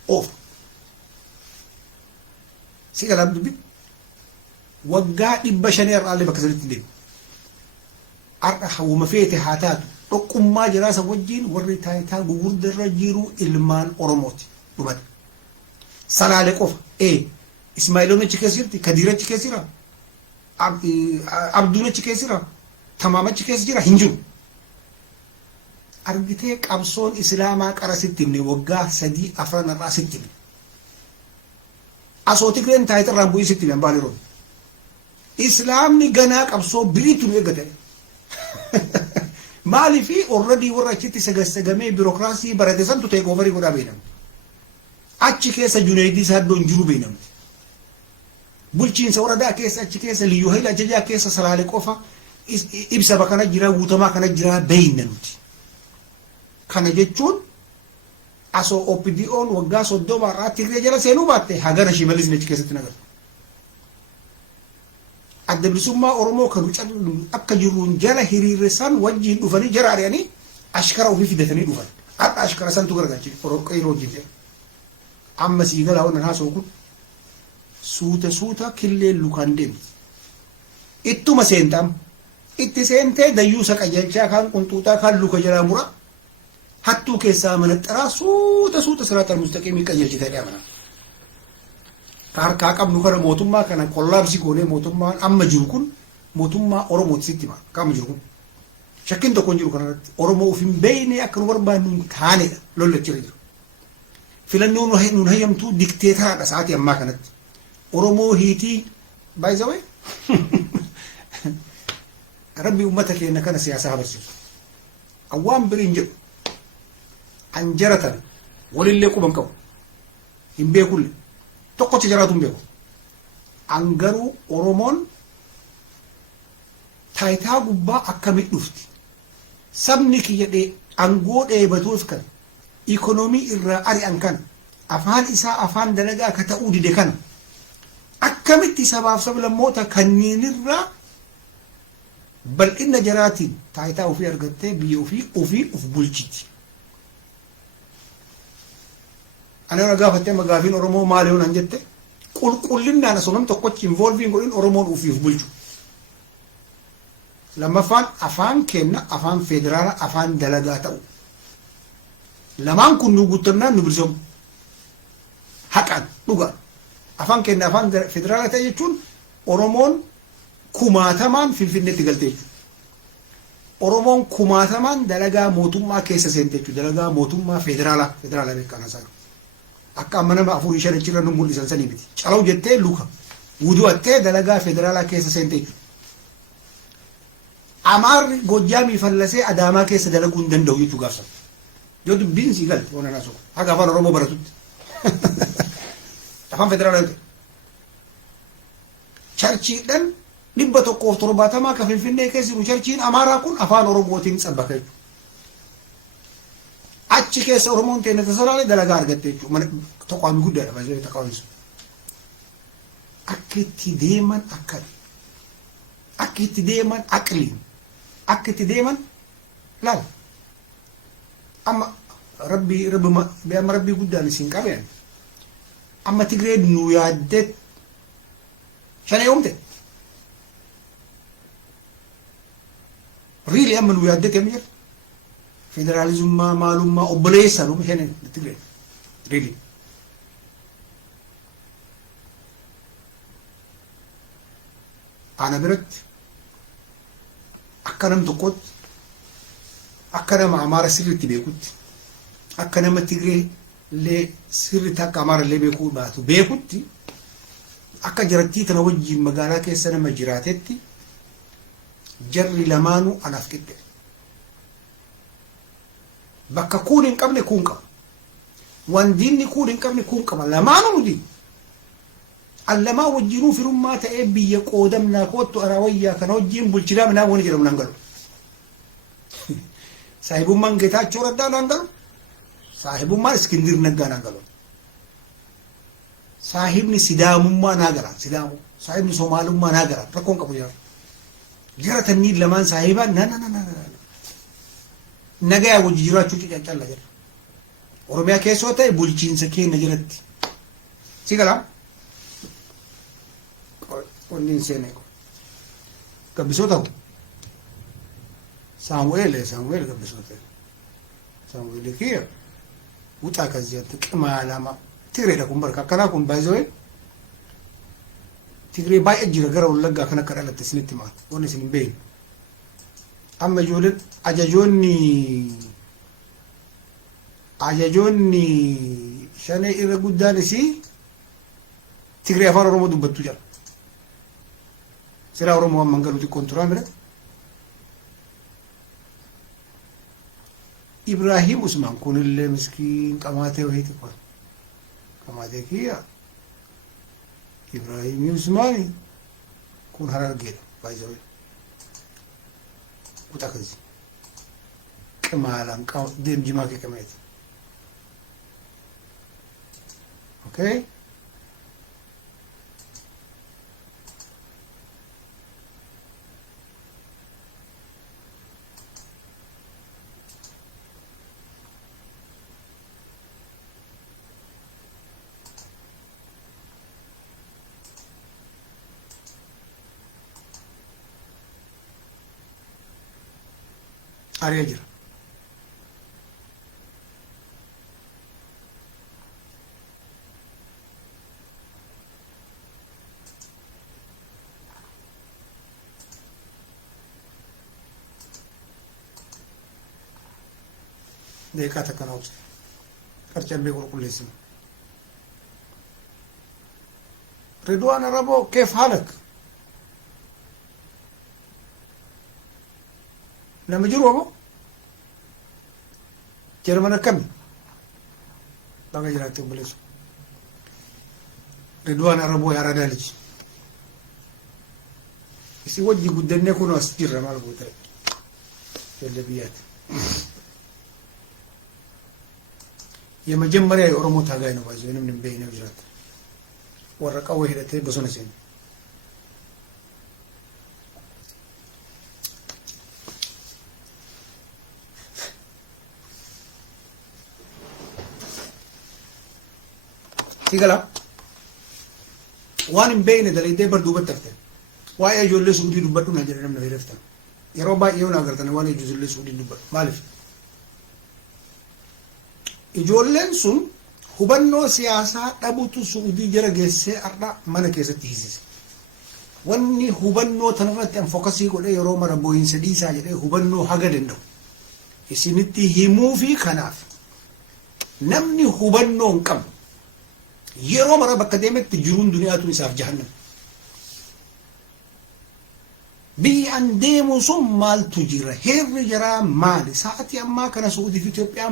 oofa. Si galaan dubbi waggaa 500 irraallee bakka sanitti deemu. Har'a hawwuma feete haa taatu dhoqqummaa jiraasa wajjin warri taayitaa gugurdarra jiru ilmaan Oromooti dhumate. Salaalee qofa Ismaa'iloon achi keessa jirti Kadiir achi keessa jira. Abduun achi keessa jira. Tamaam achi keessa jira hin jiru. Argitee qabsoon Islaamaa qara sitti himne waggaa 3-4 irraa sitti himne. Asoo Tigreen taayitarraan bu'ii sitti himne baaleroon. Islaamni ganaa qabsoo biriitu nu eeggate. Maaliifi already warra achitti sagasagamee biirokiraasii barate santu ta'e goofarii godhaa beeknamu. Achi keessa Junaayidii Saaddoon jiru beeknamu. Bulchiinsa waradaa keessa achi keessa liyyuu hayla ajajaa keessa salaalee qofa ibsa bakana jira guutamaa kana jira beeyna nuti. Kana jechuun asoo OPDO'n waggaa 30 irraa Tigree jala seenuu baatte hagana Shimallis achi keessatti nagarta. Adda bilisummaa Oromoo kan akka jiruun jala hiriirressan wajjin dhufanii jara ari'anii ashkara ofii fidatanii dhufan. Har'a ashkara santu gargaache yeroo hojjete. Amma sii galaa wannan haasoo kun suuta killeen lukaan deemti. Ittuma seentam itti seentee dayyuusa qajeelchaa kan qunxuuxaa kan luka jalaa mura hattuu keessaa manaxxaraa suuta siraatal mustaqiimii qajeelchitee dhaamana. Harkaa qabnu kana mootummaa kana kollaabsii goonee mootummaan amma jiru kun mootummaa Oromooti sitti hima qaama jiru kun. Shakkiin tokko hin jiru kanarratti Oromoo of hin beekne akka nu barbaannu hin taanedha lollachirra jiru. Filannoo nuun hayyamtuu dikteetaraadha sa'aatii ammaa kanatti. Oromoo hiitii baay'isawee rabbi uummata keenya kana siyaasaa habarsiisu. Awwaan biriin jedhu anjaratan walillee quban qabu hin beekulle. Tokkocha jaraatu hin beeku. Angaruu Oromoon taayitaa gubbaa akkamitti dhufti. Sabni kiyyadhee angoo dheebatuuf kan ikonoomii irraa ari'an kan afaan isaa afaan dalagaa akka ta'uu dide kan akkamitti sabaaf sablammoota kanneenirraa bal'ina jaraatiin taayitaa ofii argattee biyya ofii of bulchiti. Ana gaafattee magaafiin Oromoo maali honan jette qulqullinnaan asoo nam tokkochi involviin godhin Oromoon ofiif bulchu. Lammaffaan afaan kenna afaan federaala afaan dalagaa ta'u. Lamaan kun nu guutamnaan nu bilisoom. Haqaan dhugaa. Afaan kenna afaan federaala ta'e jechuun Oromoon kumaatamaan finfinneetti galtee jechuudha. Oromoon kumaatamaan dalagaa mootummaa keessa seente jechuudha. Dalagaa mootummaa federaalaa beekanaa isaa. Akka amma nama 4-5 achirra nu mul'isan sanii miti. Calaw jettee luka wudu'attee dalagaa federaalaa keessa seente jechuudha. Amaarri Gojjaamii fallasee Adaamaa keessa dalaguu hin danda'u jechuu gaafsan. Yoo dubbiin sii galte waan anaa soqu. Haga afaan Oromoo baratutti. Afaan federaalaa yoo ta'e. Charchiidhaan 170 ka Finfinnee keessa jiru charchiin Amaaraa kun afaan Oromootiin sabbaka jechuudha. Achi keessa Oromoon teenya tasalaalee dalagaa argatte jechuudha. Taqaamii guddaadha baay'ee taqaamii sun. Akka itti deeman akkami. Akka itti deeman aqliin. Akka itti deeman laal. Amma rabbii guddaan isin qabeen. Amma Tigree nu yaaddet shanee oomte. Really amma nu yaaddet kami jira. Federalizummaa maalummaa obboleessa nu shanee Tigree. Really. Ana biratti akka nam tokkotti akka nama Amaara sirriitti beekutti akka nama Tigree illee sirriitti akka Amaara illee beekuu baatu beekutti akka jarattii tana wajjiin magaalaa keessa nama jiraatetti jarri lamaanuu anaaf qixxe. Bakka kuun hin qabne kuun qaba. Wandiinni kuun hin qabne kuun qaba. Lamaanuu nuti. Allamaa wajjinuu firummaa ta'ee biyya qoodamnaa kootu araawayyaa kana wajjin bulchinaa minaa wani jedhamu naan galu. Saahibummaan Geetaachoo Raddaa naan galu. Saahibummaan Iskindir Naggaa naan galu. Saahibni Sidaamummaa naa gara. Sidaamu. Saahibni Somaalummaa naa gara. Rakkoon qabu jira. Jara tanniin lamaan saahibaan nagayaa wajji jiraachuu calla jira. Oromiyaa keessoo ta'e bulchiinsa keenya jiratti. Si galaa? Onni sene gabbisootahu Saamu'eel gabbisoote Saamu'eel kiya wuxaa kaziyatti qimaa lama Tigreedha kun barka akkanaa kun baay'ee Tigree baay'ee jira gara Wallaggaa kan akka dhalatte isinitti maata wanni isin hin beekne amma ijoolleen ajajoonni shanee irra guddaan isii Tigree afaan Oromoo dubbattu jira. Sira Oromoo amman galuuti konturaa mira. Ibrahim Usman kunillee miskiin qamaatee wayiiti kun. Qamaatee kiyya. Ibrahim Usman kun Harargeedha baay'ee. Kutaa kazi. Qimaalaan deemjimaa kee qameeti. Okay? Ariya jira. Deeqaa takka na obse. Qarcallee qulqulleessina. Ridwaan Araboo keef haalak. Nama jiru abo Jerman akkami baga jiraatti obboleessu Ridwaan Araboo yaa Radaaliji isi wajji guddannee kun as jirra maal gootare jelle biyyaati የመጀመሪያ የኦሮሞ ታጋይ ነው ባይዘው ምንም በይነው ይራት ወረቀው ሄደተ በሶነ ሲን Tigala waan hin beekne dalaydee bar duubatti hafte waa'ee ijoollee suudii dubbadhu na jedhe namni fayyadaftan yeroo baay'ee na agartan waan ijoollee suudii dubbadhu maaliif ijoolleen sun hubannoo siyaasaa dhabutu suudii jara geessee har'a mana keessatti hiisise wanni hubannoo tanarratti an fokasii godhe yeroo mara booyinsa dhiisaa jedhee hubannoo haga danda'u isinitti himuu fi kanaaf namni hubannoo hin qabu yeroo mara bakka deemetti jiruun duniyaatu isaaf jahannam. biyyi an deemu sun maaltu jira heerri jaraa maali sa'atii ammaa kana Suudii fi Itoophiyaa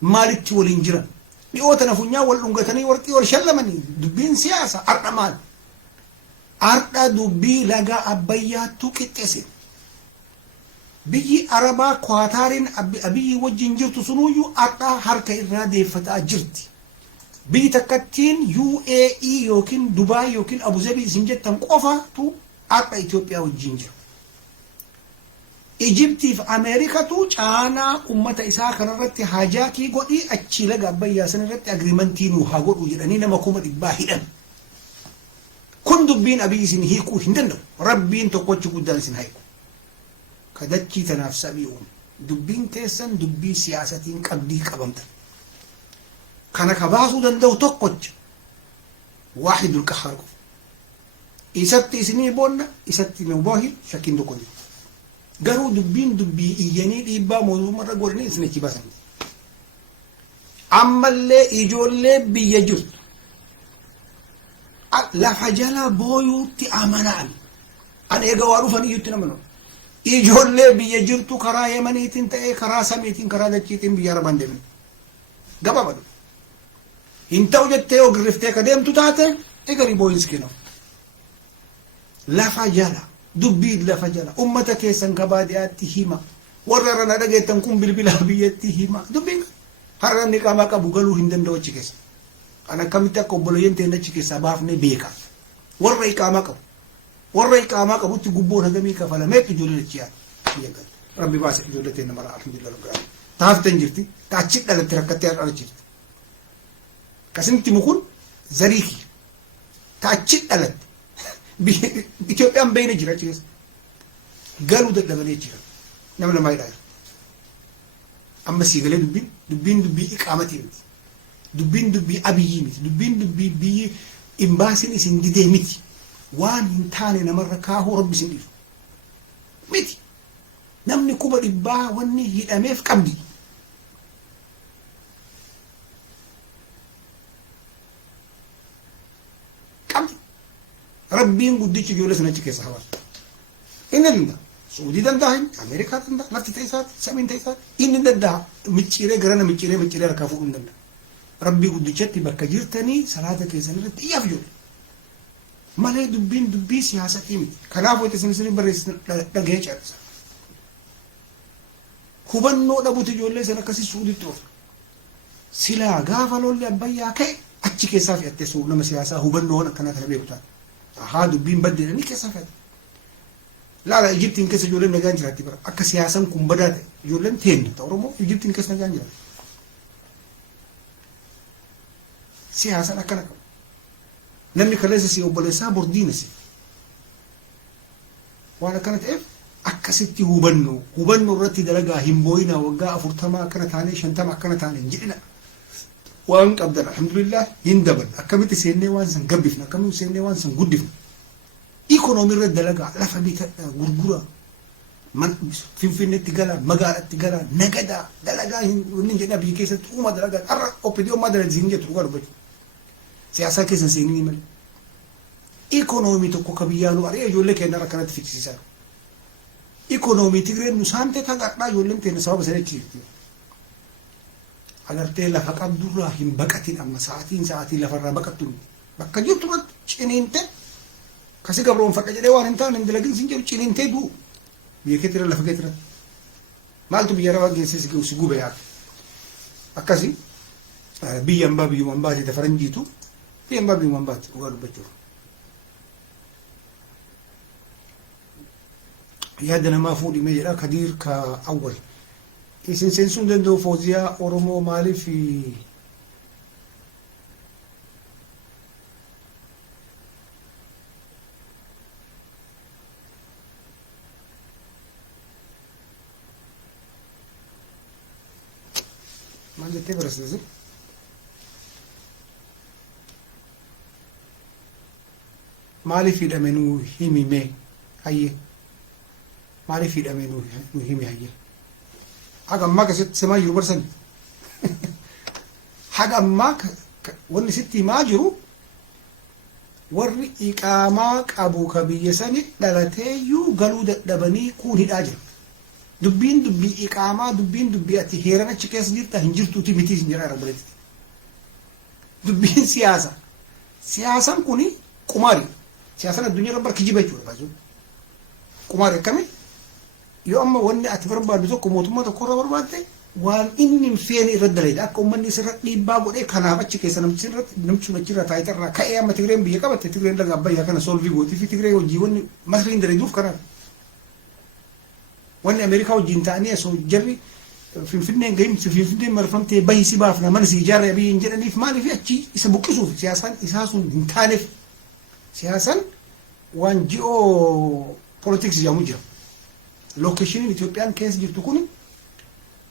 maalitti waliin jiran dhiyoota na funyaa wal dhungatanii warqii wal shallamanii dubbiin siyaasa ardha maal ardha dubbii laga abbayyaattu qixxeesse biyyi arabaa Qaataariin abiyyi wajjin jirtu sunuyyuu ardha harka irraa deeffataa jirti biyyi takkattiin UAE yookiin Dubaay yookiin Abu Dhabi isin jettan qofaatu ardha Itoophiyaa wajjin jira. Egyptii fi Ameerikaatu caanaa ummata isaa kanarratti haajaakii godhii achi laga abbayyaa sanarratti agriimantii nuu haa godhu jedhanii nama 100,000 hidhan. Kun dubbiin abiyyi isin hiikuu hin danda'u. Rabbiin tokkochi guddaan isin haiku. Kadachii tanaaf sabii uume. Dubbiin teessan dubbii siyaasatiin qabdii qabamtan. Kana kabaasuu danda'u tokkocha. Waahidul qahhaar qofa. Isatti isinii boonna isatti nu boohi shakkiin tokko jiru. Garuu dubbiin dubbii iyyanii dhiibbaa mootummaarra godhanii isin achi baasan. Ammallee ijoollee biyya jirtu lafa jala booyuutti amanaan an eega waa dhufan iyyutti namanu. Ijoollee biyya jirtu karaa Yemaniitiin ta'ee karaa samiitiin karaa dachiitiin biyya Arabaan deeman. Gabaabadhu. Hin ta'u jettee ogirriftee ka deemtu taate egarii booyinsi kennamu. Lafa jala dubbii lafa jala ummata keessan kabaadiyaatti hima warra rana dhageettan kun bilbila biyyatti hima dubbiin har'a ni qaama qabu galuu hin danda'u achi keessa kan akkamitti akka obboleeyyan ta'e achi keessaa baafnee beeka warra iqaamaa qabutti gubboon hagamii kafalameet ijoollee achi yaada rabbi baase ijoollee ta'e namara alhamdulillah rabbil alamin taaftan jirti taachi dhalatti rakkattee har'a jirti kasinti mukun zariiki taachi dhalatti Itoophiyaan beeyna jira jechuudha. Galuu dadhabalee jira. Nama namaa hidhaa jira. Amma sii galee dubbiin dubbii iqaamatii miti. Dubbiin dubbii abiyyi miti. Dubbiin dubbii biyyi imbaasiin isin didee miti. Waan hin taane namarra kaahuu rabbi isin dhiisu. Miti. Namni 100,000 wanni hidhameef qabdi. Rabbiin guddichi ijoollee sana achi keessa hawaasa. Inni danda'a. Suudii danda'a, Ameerikaa danda'a, lafti ta'e samiin ta'e inni danda'a. Micciiree garana micciiree harkaa fuudhuu hin danda'a. Rabbii guddichatti bakka jirtanii salaata keessan irratti iyyaaf ijoollee. Malee dubbiin dubbii siyaasatii miti. Kanaafuu itti isin barreessitan dhagahee caadisa. Hubannoo dhabuuti ijoollee sana akkasii Suudiitti oofu. Silaa gaafa lolli abbayyaa ka'e achi keessaa fe'attee nama siyaasaa hubannoon akkanaa kana beeku taate. Haa dubbiin baddeedhanii keessa fe'ate. Laala Ijiptiin keessa ijoolleen nagaan jiraatti bara. Akka siyaasan kun badaa ta'e ijoolleen teenna ta'u Oromoo Ijiptiin keessa nagaan jiraatti. Siyaasan akkana qabu. Namni kaleessa si obboleessaa bordiina si. Waan akkana ta'eef akkasitti hubannoo irratti dalagaa hin booyinaa waggaa 40 akkana taanee 50 akkana taanee hin jedhina. Waan qabdan alhamdulillah hin daban akkamitti seennee waan san gabbifna akkamitti seennee waan san guddifna ikonoomii irratti dalagaa lafa bita gurgura man finfinneetti gala magaalaatti gala nagadaa dalagaa hin jedha biyya keessatti uuma dalagaa har'a oppidii ummaa dalagaa hin jettu dhugaa dubbatu siyaasaa keessa seenii malee ikonoomii tokko ka biyyaanu ari'ee ijoollee keenya akkanatti fiksisiisaa ikonoomii Tigreen nu saamtee tagaadhaa ijoolleen teenya sababa sana achiifti. Agartee lafa qabdurraa hin baqatin amma sa'aatii lafarraa baqattuun bakka jirtu irratti ciniintee kasi gabroonfadha jedhee waan hin taane hin dalagin sin jedhu ciniintee du'u biyya keetti lafa keetti irratti maaltu biyya Arabaa geessee si gube yaadu akkasii biyya hambaa biyyuma hambaati faranjiitu biyya hambaa biyyuma hambaati dhugaa dubbachuuf. Yaada namaa fuudhimee jedha Kadiir ka awwal. Isin sensuun danda'u Fooziyaa Oromoo maaliif maal jettee barsiise? maaliif hidhame nu himime hayyee maaliif hidhame nu himi hayyee haga ammaa keessatti simaa jiru barsan haga ammaa wanni sitti himaa jiru warri iqaamaa qabu ka biyya sani dhalateeyyuu galuu dadhabanii kuun hidhaa jira dubbiin dubbii iqaamaa dubbiin dubbii ati heeran achi keessa jirta hin jirtuuti miti hin jira rabbiletti dubbiin siyaasan kuni qumaari siyaasan addunyaa irra kijiba jechuudha baay'ee qumaari akkami yoo amma wanni ati barbaaddu tokko mootummaa tokko irra barbaadde waan inni hin feene irra daleedha akka uummanni isirra dhiibbaa godhee kanaaf achi keessa namchi achirra taayitarraa ka'ee amma Tigreen biyya qabatte Tigreen laga Abbayyaa kana soolvii gootii fi Tigree hojiiwwan masriin dareeduuf kanaaf wanni Ameerikaa wajjin ta'anii osoo jarri Finfinneen gahimsi Finfinneen marfamtee bahii si baafna mana si ijaarra biyya hin jedhaniif maaliif achi isa buqqisuuf siyaasaan isaa sun hin taaneef siyaasan waan ji'oo politiks jedhamu jira lokeeshiniin Itoophiyaan keessa jirtu kun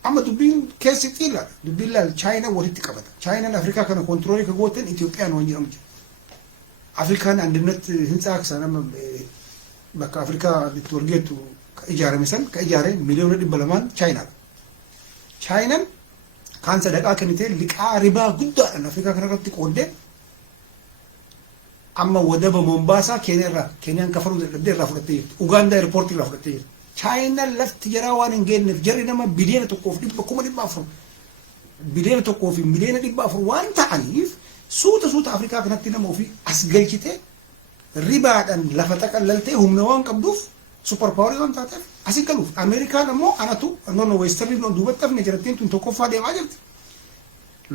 amma dubbiin keessi xiila dubbiin laal chaayinaa walitti qabata chaayinaan afrikaa kana kontiroolii ka gootan Itoophiyaan waan jedhamu jira afrikaan andinet hintsaa aksan amma bakka afrikaa itti wargeetu ka ijaarame san ka ijaare miliyoona 200 chaayinaadha chaayinaan kaan sadaqaa kennitee liqaa ribaa guddaadhaan afrikaa kana irratti qooddee amma wadaba Mombaasaa Keeniyaan kafaruu dadhabdee irraa fudhattee jirti Ugaandaa eerpoortii irraa fudhattee jirti chaayinaan lafti jaraa waan hin geenneef jarri nama biliyoona 1.4 biliyoona 1 miliyoona 400 waan ta'aniif suuta afrikaa kanatti nama ofii as galchitee ribaadhaan lafa xaqallaltee humna waan qabduuf super power waan taateef asii galuuf Ameerikaan ammoo anatu nono westerni non duubatti hafne jirattiin tun tokkoffaa deemaa jirti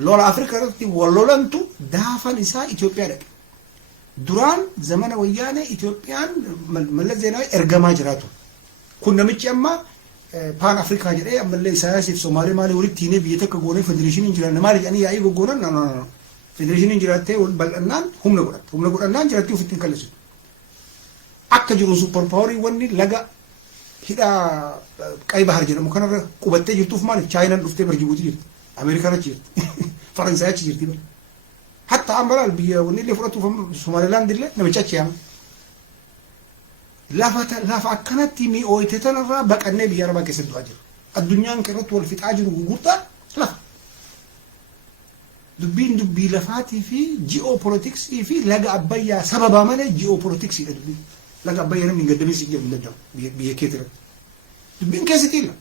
lola afrikaa irratti wallolantu daafan isaa Itoophiyaa dhaqe duraan zamana wayyaanee Itoophiyaan Mallas Zeenaawii ergamaa jiraatu kun namichi amma paan afrikaa jedhee ammallee Isaayyaasiif Somaalee maalii walitti hiinee biyya takka goonee federeeshiniin jiraanne maali jedhanii yaa'ii goggoonan federeeshiniin jiraattee wal bal'annaan humna godhannaan jiraattii ofitti hin kallisu akka jiru super powerii wanni laga hidhaa Qay Bahar jedhamu kanarra qubattee jirtuuf maaliif chaayinaan dhuftee Jibuutii jirti Ameerikaan achi jirti Faransaay achi jirti hatta amalaal biyya wanni illee fudhatuuf Somaalilaand illee namicha achi yaama lafa akkanatti mi'ooyte tanarraa baqannee biyya arabaa keessatti du'aa jiru addunyaan irratti wal fixaa jiru gurgurtaan lafa dubbiin dubbii lafaatii fi ji'oopolitiksii fi laga Abbayyaa sababaa malee ji'oopolitiksiidha dubbiin laga Abbayyaa namni hin gaddameessi jedhu hin danda'u biyya keetti irratti dubbiin keessa xiilla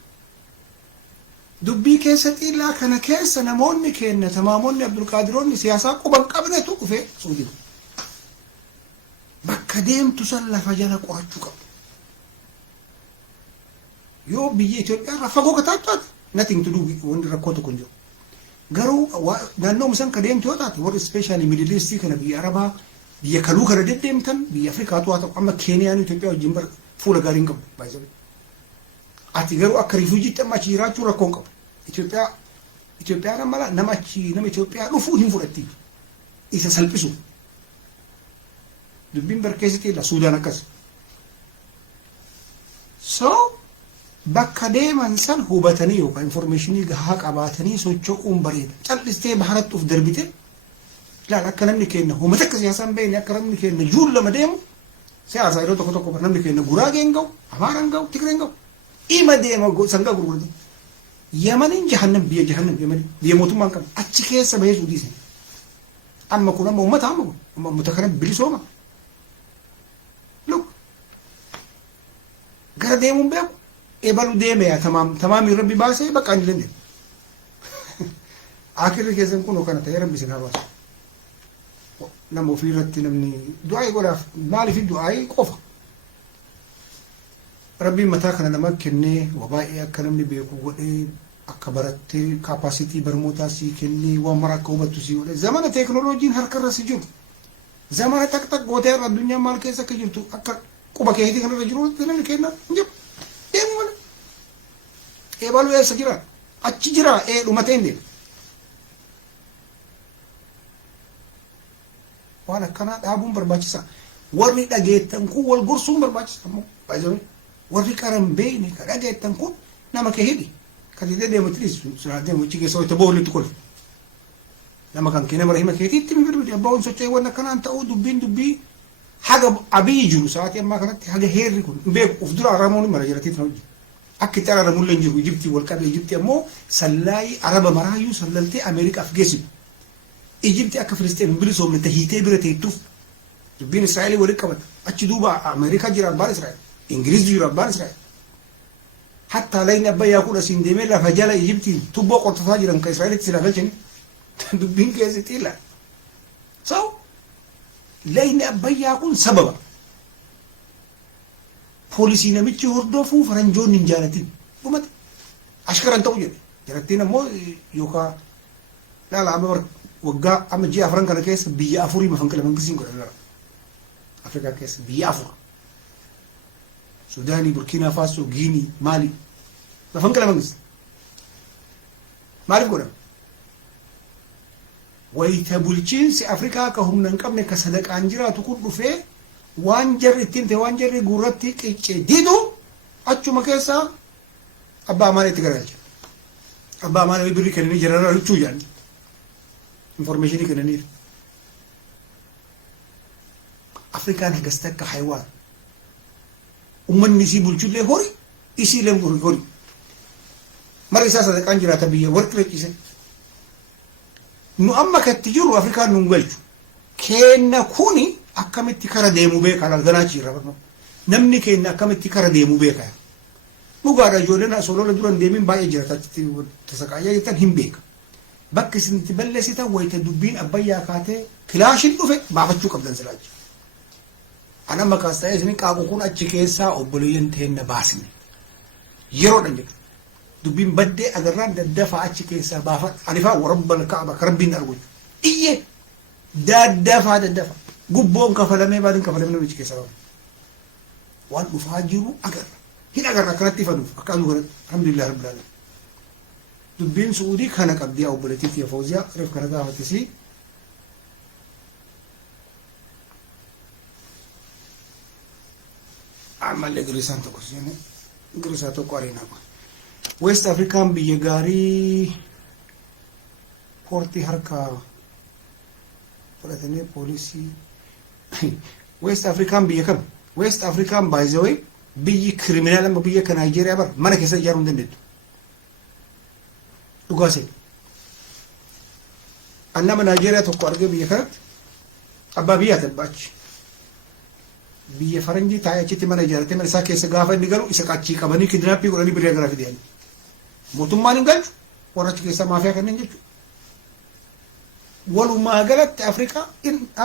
dubbii keessa xiillaa kana keessa namoonni keenya tamaamonni Abdulqaadiroonni siyaasaa quban qabnetu dhufee suudiin bakka deemtu san lafa jala qorachuu qabu yoo biyya Itoophiyaa irraa fagoo kataataate nothing to do wanti rakkoo tokko hin jiru garuu naannoo san ka deemtu yoo taate warri ispeeshaalii Middle East kana biyya Arabaa biyya kaluu kana deddeemtan biyya Afrikaatu haa ta'u amma Keeniyaan Itoophiyaa wajjin fuula gaarii hin qabu baay'ee ati garuu akka rifuujiitti amma achi jiraachuu rakkoo hin qabu Itoophiyaan amma nama Itoophiyaa dhufuu hin fudhatti isa salphisu dubbiin barkeessitii la Suudaan akkas so bakka deeman san hubatanii yookaan informationii gahaa qabaatanii socho'uun bareeda cal'istee baharatti uf darbite laal akka namni keenya humna akka siyaasaan beekne akka namni keenya juul lama deemu siyaasa yeroo tokko namni keenya Guraageen gahu Amaaraan gahu Tigreen gahu ima deema sangaa gurguratu Yamaniin jahannam biyya mootummaan qabu achi keessa bahee suudhiise amma kun amma uummata kana bilisooma gara deemuun beeku ebalu deeme yaa tamaamii rabbi baasee bakka ani lende akirri keessan kun kana ta'ee rabbi sinaa baasa nama ofii irratti namni du'aa godhaaf maaliif du'aa qofa rabbiin mataa kana nama kennee wabaa'ee akka namni beeku godhee akka barattee kaapasitii barnootaa sii kennee waan mara akka hubattu sii godhee zamana teeknooloojiin harkarra si jiru zamana tak gootee addunyaa maal keessa akka jirtu akka quba keetii kanarra jiru namni kenna hin jiru deemu mana eebalu eessa jira achi jira dhumatee hin deemu waan akkanaa dhaabuun barbaachisa warri dhageettan kun wal gorsuun barbaachisa ammoo baay'ee warri qaran beekne ka dhageettan kun nama kee hidhi kan idee deematilis sunaa deemu ichi keessa wayita boolitti kolfu nama kan kee nama rahima keetiitti mi birbiidi abbaawwan socho'ee waan akkanaan ta'uu dubbiin dubbii haga abii jiru sa'aatii ammaa kanatti haga heerri kun beeku of dura aramuun mara jiratii ta'u jira akka itti aramuun leen jiru Ijiptii wal qabee Ijiptii ammoo sallaayi araba maraayyuu sallaltee Ameerikaaf geessitu Ijiptii akka Filisxeen bilisoomne tahiitee bira teettuuf dubbiin Israa'eel walitti qabata achi duuba Ameerikaa jira abbaan Israa'eel Ingiriz jira abbaan Israa'eel hatta layni abbayyaa kudha siin deemee lafa jala Ijiptiin tubboo qortataa jiran ka Israa'eelitti sila galchani dubbiin keessi xiila so layni abbayyaa kun sababa poolisii namichi hordofuu faranjoonni hin jaalatin dhumate ashkaran ta'u jedhe jarattiin ammoo yookaan laala amma waggaa amma ji'a afran kana keessa biyya afurii mafanqala mangisiin godhan Afrikaa keessa biyya afur Sudaanii, Burkina Faso, Guinea, Mali mafanqala mangis maaliif godhama wayita bulchiinsi Afrikaa ka humna hin qabne ka sadaqaan jiraatu kun dhufee waan jarri ittiin ta'e waan jarri gurratti qiccee didu achuma keessaa abbaa maal itti gargalcha abbaa maal birrii kennanii jirarra luchuu jedhan informationii kennaniir Afrikaan hagas takka haywaan ummanni isii bulchullee hori isii leen hori mara isaa sadaqaan jiraata biyya warqi reccise nu amma katti jiru Afrikaan nun galchu kenna kuni akkamitti kara deemuu beeka alganaachi irra barno namni kenna akkamitti kara deemuu beeka dhugaadha ijoolleen solola duran deemin baay'ee jirataatti tasaqaayyaa jettan hin beeka bakki isinitti balleessitan wayita dubbiin abbayyaa kaatee kilaashin dhufe baafachuu qabdan silaachi ana makaas ta'ee isin qaaqu kun achi keessaa obboleeyyan teenna baasne yeroodhan jedhu dubbiin baddee agarraan daddafaa achi keessaa baafa anifaa warabbal ka'aba karabbiin arguu iyye daddafaa gubboon kafalamee baadin kafalamee namichi keessaa baafa waan dhufaa jiru agarra hin agarra akkanatti fanuuf akka aduu kanatti alhamdulillah rabbil alamin dubbiin suudii kana qabdii obboleettiif ya fawziyaa reef kana gaafatisi amalle grisaan tokko sene grisaa tokko areenaa qaba West African biyya gaarii portii harkaa fudhatanii poolisii West African biyya kam West African by the way biyyi kriminaal amma biyya kan Nigeria bar mana keessa ijaaruu hin dandeettu dhugaase annama Nigeria tokko argee biyya kanatti abbaa biyyaa tabbaachi biyya faranjii taa'ee achitti mana ijaarratee mana isaa keessa gaafa inni galu isa qachii qabanii kidnaappii godhanii birrii garaa fidanii mootummaan hin galchu warra achi keessaa maafiyaa kanneen jechuudha walumaa galatti Afrikaa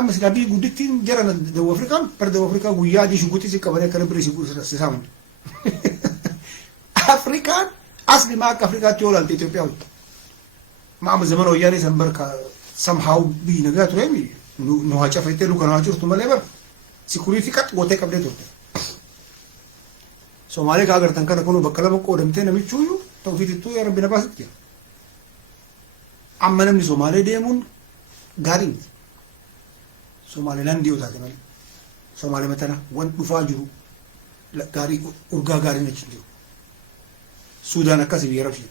amma sila biyyi guddittiin jiran Dawoo Afrikaan bara Dawoo Afrikaa guyyaa adii shuguutii si qabanii akkana birrii si saamu Afrikaan asli maa akka Afrikaatti yoo ilaalte Itoophiyaa hojii maama zamana wayyaanee san barka somehow biyyi nagaa ture nu haa cafettee luka nu haa jirtu malee bara security kat gootee qabdee turte Somaalee kaa agartan kana kun bakka lama qoodamtee namichuuyyuu tawfiitittuu yaa rabbi na baasitti amma namni Somaalee deemuun gaarii miti Somaalilaandii yoo taate malee Somaalee matana waan dhufaa jiru gaarii urgaa gaarii achi jiru Suudaan akkasii biyya rabshii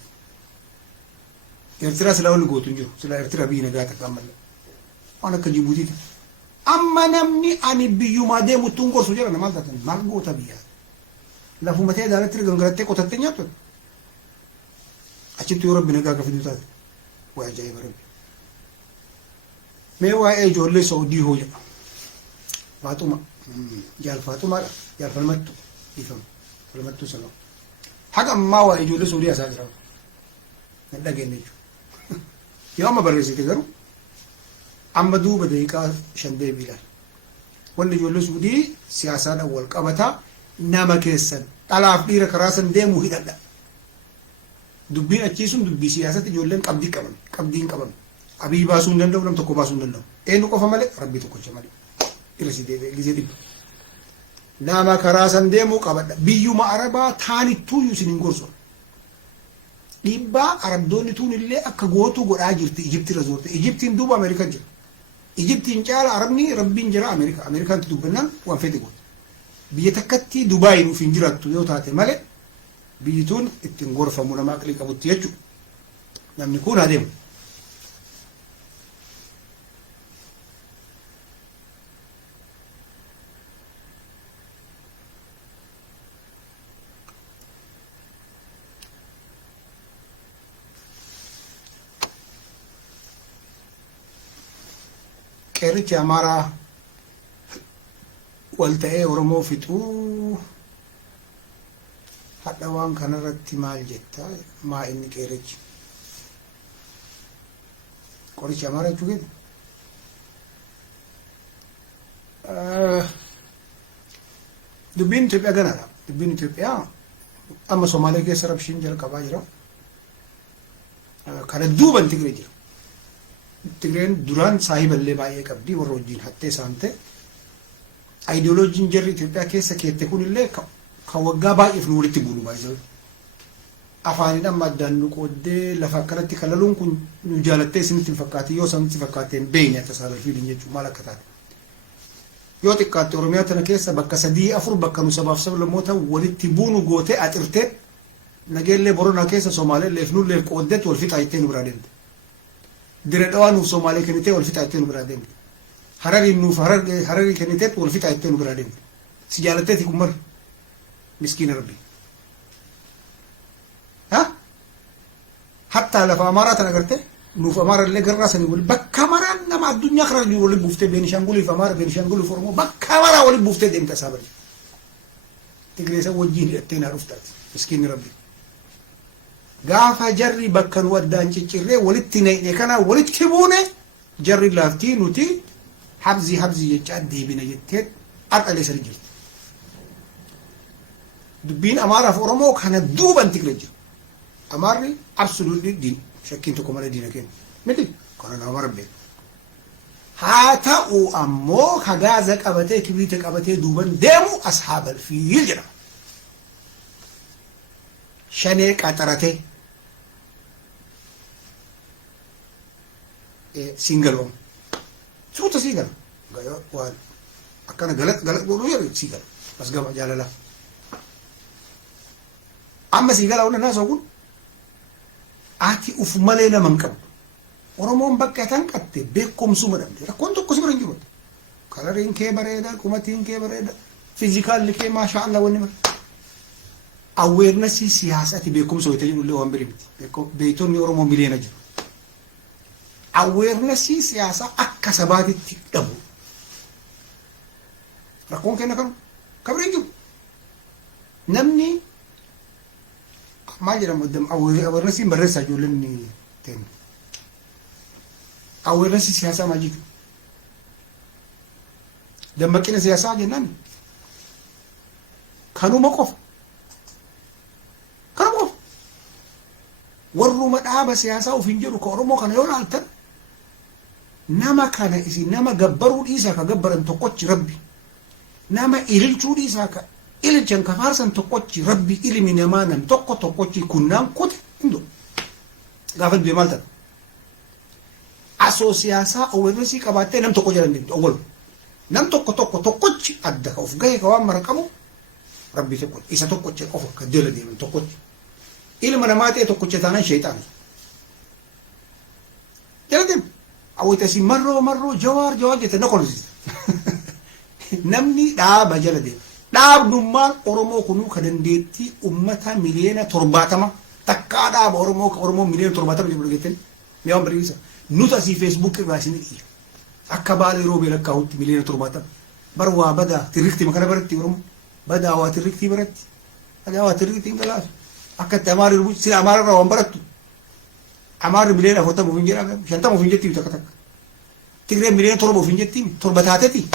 Eertiraa silaa wanni gootu hin jiru silaa Eertiraa biyyi nagaa takka ammallee waan akka Jibuutiiti amma namni ani biyyumaa deemutti hin gorsu jedhana maal taatan maal goota biyyaa lafuma ta'ee daanatti gangarattee qotattee nyaattu achitti yoo rabbi nagaa akka fiduu taate waa ajaa'iba rabbi mee waa'ee ijoollee Saudii hoo jedha Faaxuma jaal Faaxumaadha jaal falmattu dhiifama falmattuu salaa haga ammaa waa'ee ijoollee Saudii haasaa jira nan dhageenye jechuudha yoo amma barreessite garuu amma duuba daqiiqaa 5 deebiidhaan wanni ijoollee Saudii siyaasaadhaan wal qabataa nama keessan dhalaaf dhiira karaa san deemuu hidhadha dubbiin achiisuun dubbii siyaasatti ijoolleen qabdii hin qaban abii baasuu hin danda'u nam tokko baasuu hin danda'u eenyu qofa malee rabbii tokkocha malee irsi deebi'ee gizee dhibba nama karaa san deemuu qabadha biyyuma arabaa taanittuu isin hin gorsu dhiibbaa arabdoonni tuun illee akka gootuu godhaa jirti Ijiptii irra zoorte Ijiptiin duuba Ameerikaa jira Ijiptiin caala arabni rabbiin jira Ameerikaan dubbannaan waan fedhe goote biyya takkatti Dubaay nuuf hin jiraattu yoo taate malee biyyi tun ittiin gorfamu nama aqlii qabutti jechuudha namni kun adeemu qeerrichi amaaraa wal ta'ee Oromoo fixuu hadha waan kanarratti maal jetta maa inni qeerrichi qorichi amaaraa jechuudha. Dubbiin Itoophiyaa ganadha. Dubbiin Itoophiyaa amma Somaalee keessa rabshiin jalqabaa jira. Kana duuban Tigree jira. Tigreen duraan saahiballee baay'ee qabdi warra wajjin hattee saamte. Ayidiyooloojiin jarri Itoophiyaa keessa keette kunillee kan waggaa baay'eef nu walitti buunu baay'ee. Afaaniin amma addaan nu qooddee lafa akkanatti kalaluun kun nu jaalattee isinitti hin fakkaate yoo isinitti fakkaate hin beekne akka saala fiidin jechuun maal akka taate. Yoo xiqqaatte Oromiyaa tana keessa bakka 3-4 bakka nu sabaaf sablammoota walitti buunu gootee axirtee nageellee Boronaa keessa Somaaleelleef nulleef qooddeet wal fixaa jettee nu biraa deemte. Dire dhawaa nuuf Somaalee kennitee wal fixaa jettee nu biraa deemte. Harariin nuuf Hararii kenniteet wal fixaa jettee nu biraa deemte. Si jaalatteeti kun marri miskiina rabbi. Hatta lafa Amaaraa tana agartee nuuf Amaarallee garraa sanii wali bakka maraan nama addunyaa kana waliin buuftee Beenishaanguliif Amaara Beenishaanguliif Oromoo bakka maraa waliin buuftee deemta isaa bari. Tigreessa wajjin hidhattee naa dhuftaati miskiinni rabbi. Gaafa jarri bakka nu addaan ciccirree walitti nee'ne kana walitti buune jarri laaftii nuti habzi jechaa deebina jettee axalee sadi jirti. Dubbiin Amaaraaf Oromoo kana duuban Tigree jiru. Amaarri absoluutli diin shakkiin tokko malee diina kennu miti kana nama rabbe. Haa ta'u ammoo kagaaza qabatee kibriita qabatee duuban deemu ashaabal fiil jedhama. Shanee qaxaratee singaloo suuta sigala waan akkana galat godhuu jedhu sigala as gama jaalala. Amma sigala hunda naasoo kun ati uf malee nama hin qabdu. Oromoon bakka tan qatte beekumsuma dhabde rakkoon tokko si bira hin jiru. Kalariin kee bareeda, qumatiin kee bareeda, fiizikaalli kee maashaa Allah wanni mara. Awareness siyaasati beekumsa wayita jedhullee waan biri miti. Beeytonni Oromoo miliyoona jiru. Awareness siyaasaa akka sabaatitti dhabu. Rakkoon kenna kanu kabira hin jiru. Namni maal jedhamu awareness barreessaa ijoolleen kennu. Awareness siyaasaa maal jiru? Dammaqina siyaasaa jennaan kanuma qofa. Kanuma qofa. Warruma dhaaba siyaasaa ofiin jedhu ka Oromoo kana yoo laaltan nama kana isin nama gabbaruu dhiisaa ka gabbaran tokkochi rabbi. Nama ililchuu dhiisaa ka ililchan ka faarsan tokkochi rabbi ilmi namaa nam tokkochi kunnaan kute hindo. Gaafa dubee maal ta'a? Asoo siyaasaa awarenessii qabaattee nam tokko jedhan deemte awwalu. Nam tokkochi adda ka of gahee ka waan mara qabu rabbi tokko isa tokkochi qofa ka jala deeman tokkochi. Ilma namaa ta'e tokkochi taanaan sheexaana. Jala deemu. Awwita si marroo jawaar jette na kolfisiisa. Namni dhaaba jala deema. Dhaabnummaan Oromoo kunuu ka dandeettii uummata miliyoona 70 takkaa dhaaba Oromoo miliyoona 70 jedhu dhageetten mi'aan bariisa. Nuti asii Facebook irraa isin dhiya. Akka baala yeroo beela kaa'utti miliyoona 70. Bar waa badaa tiriktii makana baratti Oromoo. Badaa waa tiriktii baratti. Badaa waa tiriktii galaaf. Akka itti Amaarri rubuun sila Amaarri irraa waan barattu. Amaarri miliyoona 40 ofiin jedhaa 50 ofiin jettii takka takka. Tigreen miliyoona 7 ofiin jettii 7 taatetii.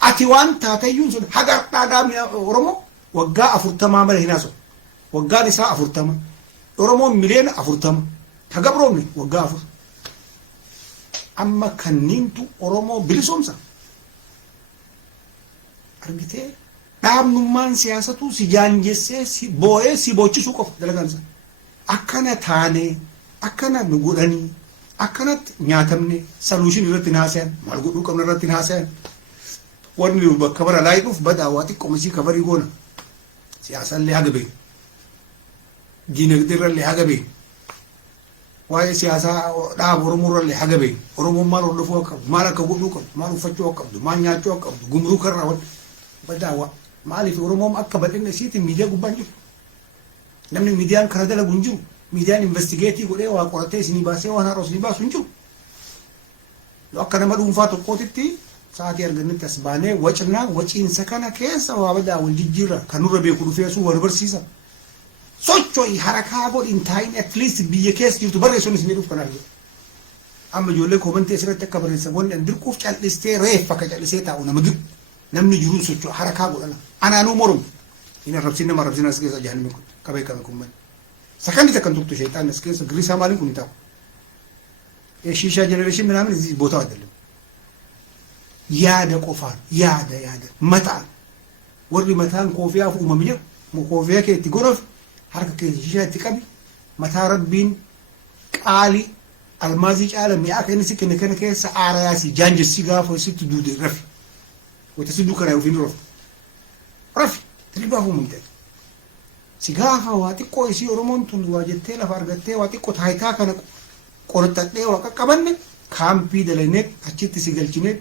Ati waan taateyyuun sun haga dhaadhaamni Oromoo waggaa 40 malee hin haasa'u. Waggaan isaa 40. Oromoon miliyoona 40. Tagabroomni waggaa 4. Amma kanniintu Oromoo bilisoomsa. Argitee dhaabnummaan siyaasatu si jaanjessee si boo'ee si boochisuu qofa dalagansa. Akkana taanee akkana nu godhanii akkanatti nyaatamne solution irratti hin haasayan maal godhuu qabna irratti hin haasayan. Wanni bakka bara laayiduuf badaa waa xiqqoo isii kabarii goona. Siyaasallee haga beeku. Diinagdeerrallee haga beeku. Waa'ee siyaasaa dhaaba Oromoorrallee haga beeku. Oromoon maal hordofuu akka qabdu, maal akka godhuu qabdu, maal uffachuu akka qabdu, maal nyaachuu akka qabdu, gumruu karraa wal badaa waa. Maaliif Oromoon akka bal'inna isiitiin miidiyaa gubbaan jiru. Namni miidiyaan kana dalagu hin jiru. Miidiyaan investigeetii godhee waa qoratee isinii baasee waan haaroo isinii baasu hin jiru. akkana ma dhuunfaa tokkootitti sa'aatii argannetti as baanee waciinsa kana keessa waa badaa wal jijjiirra kan nurra beeku dhufeessu wal barsiisa socho'i harakaa godhin taayin at least biyya keessa jirtu barreessuun isin jedhuuf kanaaf amma ijoollee koomantii asirratti akka barreessan wanni dirquuf cal'istee reeffa akka cal'isee taa'u nama gibu namni jiruun socho'a harakaa godhana anaanuu mormu hin arrabsin nama arrabsin as keessa jahannami kun qabee qabe kun malee sakandi takkan turtu sheexaan as keessa girisaa maaliin kun taa'u shisha generation ምናምን እዚህ ቦታው አይደለም yaada qofaan yaada mataan warri mataan koofiyaaf uumame jira koofiyaa kee itti godhoof harka kee shishaa itti qabi mataa rabbiin qaalii almaazii caala mi'aa kan inni si kenne kana keessa aarayaasi jaanjessi gaafa sitti duude rafi wata si duukana ofiin rafi tilbaafu mumte si gaafa waa xiqqoo isii oromoon tun waa jettee lafa argattee waa xiqqoo taayitaa kana qorattadhee waa qaqqabanne kaampii dalaynee achitti si galchinee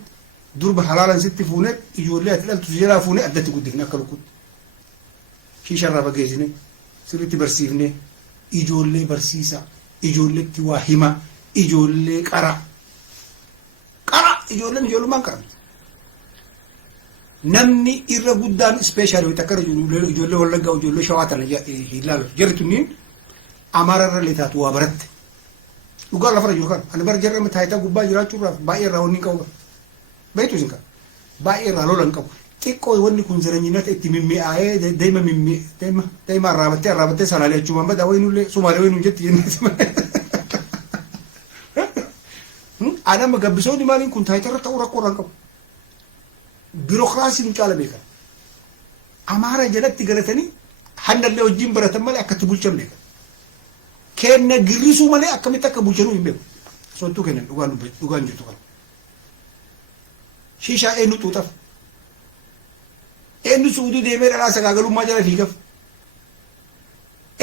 durba halaalan sitti fuunet ijoollee ati dhaltu jalaa fuunee addatti guddifne akka lukkutti shiisharraa fageessine sirriitti barsiifne ijoollee barsiisa ijoolleetti waa hima ijoollee qara ijoolleen ijoollummaan qaran namni irra guddaan ispeeshaali wayita akkana ijoollee wallaggaa ijoollee shawaa tana ilaalu jarri tunniin amaararra leetaatu waa baratte dhugaa lafarra jiru kan ani bara jarri taayitaa gubbaa jiraachuurraaf baay'ee irraa wanni qabu beetu isin kan baay'ee irraa lolan qabu xiqqoo wanni kun zaranyinata itti mimmi'aayee deema arraabattee salaalee achumaan badaa waynullee sumaalee waynuu jetti jennee adama gabbisoonni maaliin kun taayitarra ta'uu rakkoo irraan qabu biirokraasiin caala beekan amaara jalatti galatanii hannallee wajjin baratan malee akkatti bulchan beekan kenna girrisuu malee akkamitti akka bulchanuu hin beeku soontuu kennan dhugaan jirtu kan shishaa eenyu xuuxaf eenyu suuduu deemee dhalaa sagaagalummaa jala fiigaf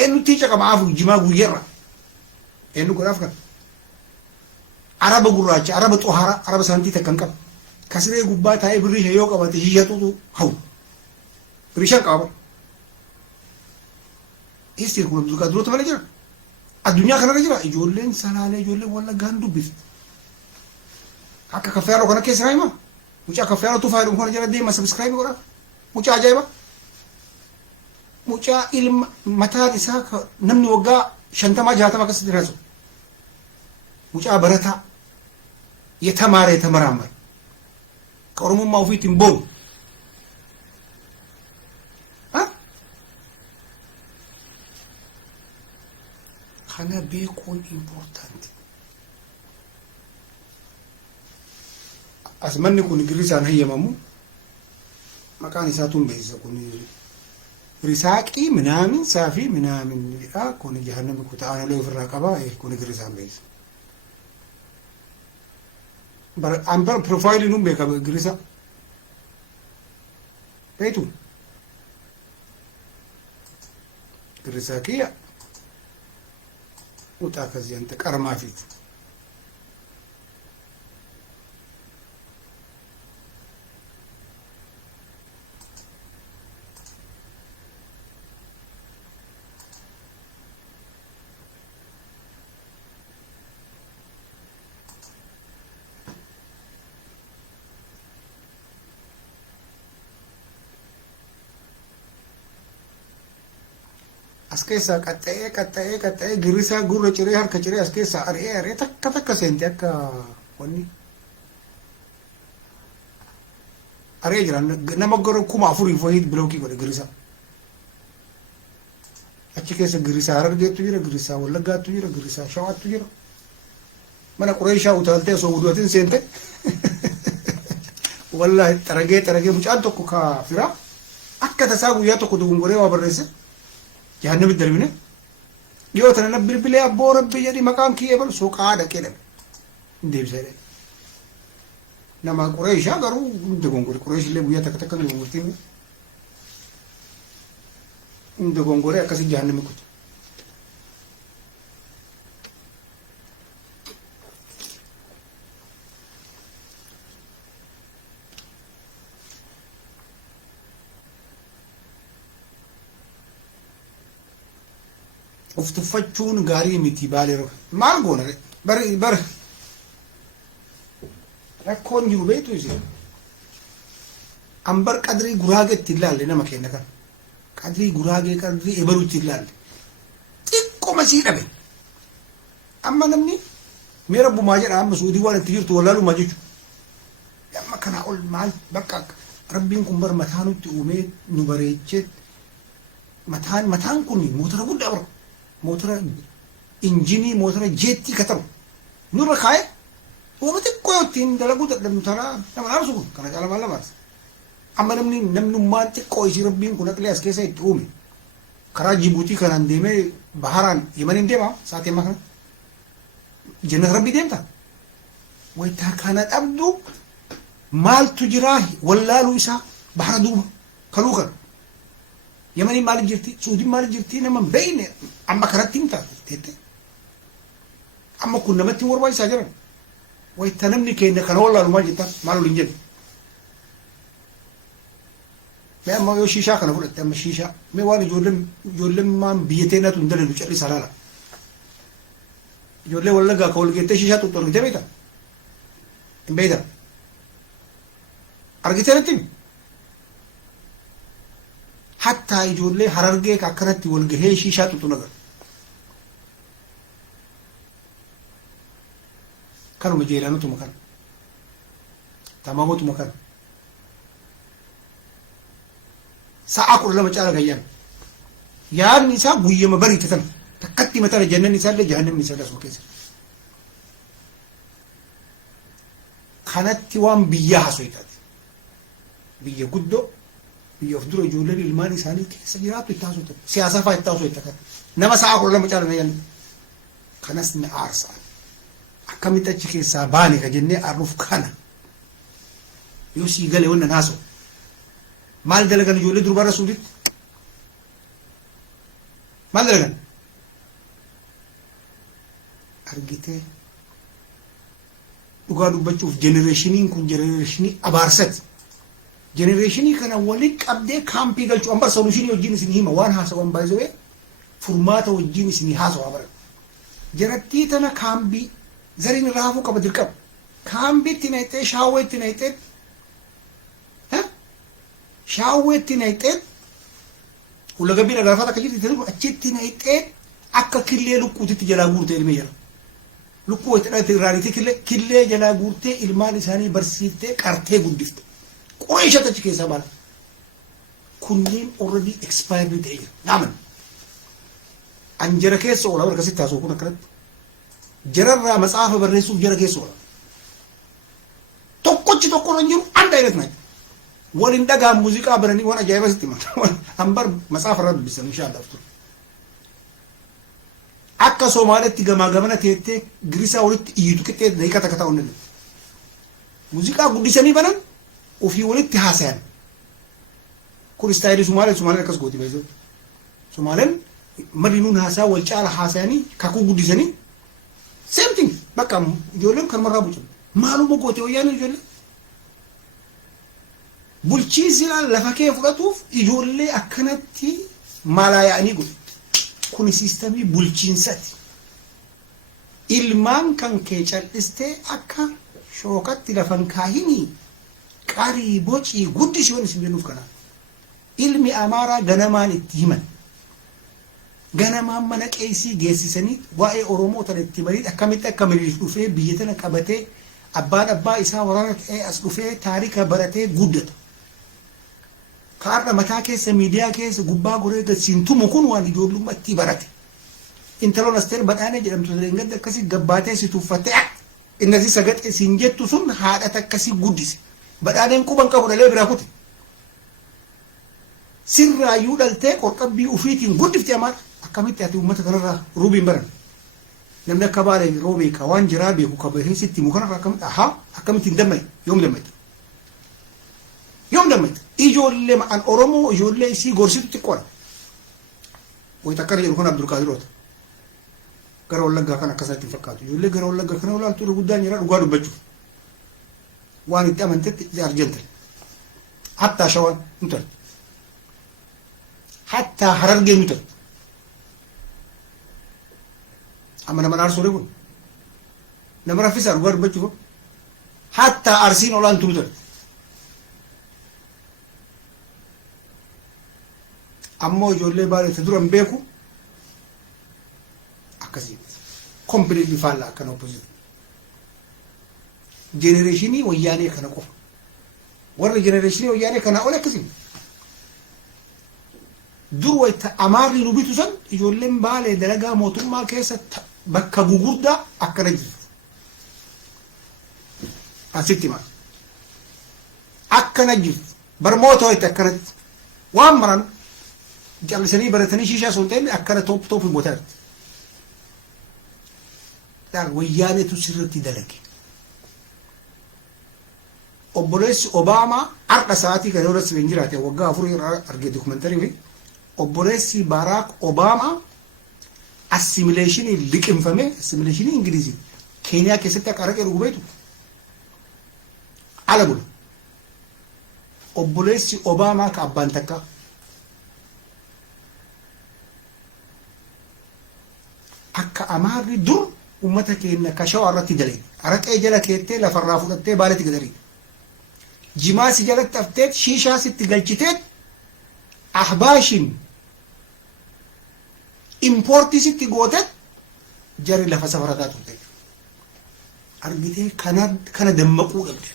eenyu tiica qabaafu jimaa guyyarra eenyu godhaaf kan araba gurraacha araba xohara araba saantii takkan qaba kasiree gubbaa taa'ee birrii yoo qabate shishaa xuuxu hawu birrii shan qaba istir kun duroota malee jira addunyaa kanarra jira ijoolleen salaalee ijoolleen wallaggaan dubbifti akka kaffeeroo kana keessa hima mucaa kaffeeroo tufaa jedhamu kana jala deema sabskraayibii godhaa mucaa ajaa'iba mucaa ilma mataan isaa namni waggaa 50-60 akkasitti hir'atu mucaa barataa የተማራመረ ከኦሮሞማው ፊት ይንቦን kana beekuun important asmanni kun girisaan hayyamamu maqaan isaa tun beeysa kun risaaqii minaamin saafii minaamin kun jahannami kutaana lee ofirraa qaba kun girisaan beeysa bar ambar profile num beeka girisa beetu girisa kiya utaa kazi ante qarmaa fi askeessa qaxxee girisa gurra ciree harka ciree askeessa aree takka seente akka wanni aree jira nama gara 4,000 fayid blookii godhe girisa achi keessa girisa Harargeetu jira girisa Wallaggaatu jira girisa Shawaatu jira mana Qureeshaa utaaltee osoo wuduutiin seente wallahi taragee mucaan tokko ka fira akka tasaa guyyaa tokko dugungoree waa barreesse jahannami darbine dhiyoo tana bilbilee abboo rabbi jedhi maqaan kiyee bal suuqaa dhaqee dhabe deebisee nama Qureeshaa garuu dogongore Qureeshillee guyyaa takka dogongortiin dogongoree akkasii jahannami kutu uftufachuun gaarii miti baaleero maal goona bar rakkoon jiru beektu isin ambar qadrii guraageetti ilaalle nama keenya kan qadrii guraagee qadrii ebaluutti ilaalle xiqqoma sii dhabe amma namni mee rabbumaa jedha amma suudii waan itti jirtu wallaalumaa jechuudha amma kanaa ol maal bakka rabbiin kun bar mataa nutti uumee nu bareechee mataan kun motora guddaa bara motora injinii motora jeettii katamu nurra kaa'e wama xiqqoo ittiin dalaguu dadhabnu taraa nama dhaabsu kun kana caalaa maal lamaati amma namnummaan xiqqoo isii rabbiin kun aqlee as keessa itti uume karaa Jibuutii kanaan deemee baharaan Yemaniin deemaa sa'aatii ammaa kana jannat rabbii deemta waytaa kana dhabdu maaltu jiraa wallaaluu isaa bahara duuba kaluu kan Yemaniin maaliif jirti Suudiin maaliif jirti nama beeyne amma kanatti himta teette amma kun namatti barbaachisaa jiran waytaa namni keenya kana wallaalu maal jettaa maal waliin jennu mee amma yoo shiishaa kana fudhatte amma shiishaa mee waan ijoolleen maan biyya teenatu hin dalagu callisaa laala ijoollee wallaggaa ka walgeettee shiishaa tuttu argitee beekta hin beekta argitee natti hattaa ijoollee harargee ka akkanatti walgahee shiishaa tuttu nagar kanuma jeelaanutuma kana tamaamotuma kana sa'a kudha lama caala gayyaan yaadni isaa guyyama bariite tan takkatti matala jannanni isaallee jahannamni isaallee asuma keessa kanatti waan biyyaa hasoitaati biyya guddoo biyya of dura ijoolleen ilmaan isaanii keessa jiraatu itti hasoita siyaasaa fa'aa itti hasoita kan nama sa'a kudha lama caala gayyaan kanas ni aarsaa akkamitti achi keessaa baane ka jennee arruuf kana yoo sii galee wannan haasoo maal dalagan ijoollee durbaarra suuditti maal dalagan argitee dhugaa dubbachuuf jenereeshiniin kun jenereeshinii abaarsati jenereeshinii kana waliin qabdee kaampii galchuu ambar soluushinii wajjin isin hima waan haasawan baay'ee furmaata wajjin isin haasawa bara jarattii tana kaambii zariin raafuu qaba dirqama kaambiitti nayxee shaawweetti nayxee shaawweetti nayxee ulagabbiin agaafata akka jirti tana achitti nayxee akka killee lukkuutitti jalaa guurtee ilmee jala lukkuu itti dhalate irraaniitii killee jalaa guurtee ilmaan isaanii barsiiftee qartee guddifte qoreeshata achi keessaa baala kunniin already expired ta'e jira naaman anjara keessa oola akkasitti haasoo kun akkanatti jararraa matsaafa barreessuuf jara keessa oola tokkochi tokkorra jiru anda ayነት ናቸው ወሊን ደጋ ሙዚቃ በረኒ ወና ጃይባ ስትማ አንበር መጽሐፍ ረብ ቢሰን ኢንሻአላህ ፍቱ አካ ሶማሌት ገማገመነ ቴቴ ግሪሳ ወልት ይቱ ከቴ ደቂቃ ተከታውን ሙዚቃ ጉዲሰኒ በነን ኦፊ ወልት ሐሰን ኩል ስታይል ሶማሌ ከስ ጎቲ በይዞ ሶማሌን መዲኑን ሐሳ ወልጫላ ሐሰኒ ካኩ ጉዲሰኒ ሴም ቲንግ በቃ ጆለም ከመራቡጭ ማሉ በጎቴ ወያኔ ጆለ bulchiisina lafa kee fudhatuuf ijoollee akkanatti malaayanii godhu kun siistemii bulchiinsati ilmaan kan kee cal'istee akka shookatti lafan kaahini qarii bocii guddisi waan isin jennuuf kana ilmi amaaraa ganamaan itti himan ganamaan mana qeesii geessisanii waa'ee oromoo tan itti barii akkamitti akka miliif dhufee biyya tana qabatee abbaa isaa waraana ta'ee as dhufee taarika baratee guddata kaarra mataa keessa miidiyaa keessa gubbaa goree gadsiintumu kun waan ijoollummaatti barate intaloon asteer badhaanee jedhamtu sireengadda akkasii gabbaatee si tuffattee innasi sagadhee siin jettu sun haadhata akkasii guddise badhaaneen quban qabu dhalee biraa kute sirraayyuu dhaltee qorqabbii ufiitiin guddifte amaadha akkamitti ati uummata kanarraa ruubiin baran namni akka baalee yeroo beeka waan jiraa beeku kabahee sitti mukanarraa akkamitti hin dammane yoom dammate ijoollee ma'an oromoo ijoollee isii gorsitu xiqqoodha wayita akkana jedhu kun abdulkaadiroota gara wallaggaa kan akkasatti hin fakkaatu ijoollee gara wallaggaa kana olaaltuu guddaan jira dhugaa dubbachuuf waan itti amantetti arjantal hattaa shawaan nutal hattaa harargee nutal amma nama naarsolee kun nama raffisaa dhugaa dubbachuuf hatta arsiin olaan turutan ammoo ijoollee baalee ta duran beeku akkasii completely faalla akkana opposite generationi wayyaanee kana qofa warra generationi wayyaanee kana ole akkasii dur wayta amaarri nu bitu san ijoolleen baalee dalagaa mootummaa keessa bakka gugurdaa akkana jirtu asitti maal akkana jirtu barmoota wayta akkanatti waan maran jallisanii baratanii shiishaa sun ta'in akkana top hin botaarti dhaan wayyaaneetu sirriitti dalage obboleessi Obaamaa har'a sa'aatii kana irratti hin jiraate waggaa 4 irraa argee dokumentariin obboleessi Baraak Obaamaa assimileeshinii liqimfame assimileeshinii Ingilizii Keeniyaa keessatti akka araqee dhugu beektu ala bulu obboleessi Obaamaa ka abbaan takka akka amaarri dur ummata keenya ka shawaa irratti dalee araqee jala keettee lafarraa fudhattee baaletti gadarii jimaa si jalatti hafteet shiishaa sitti galchiteet ahbaashin importii sitti gooteet jari lafa safarataa turte argitee kana dammaquu dhabde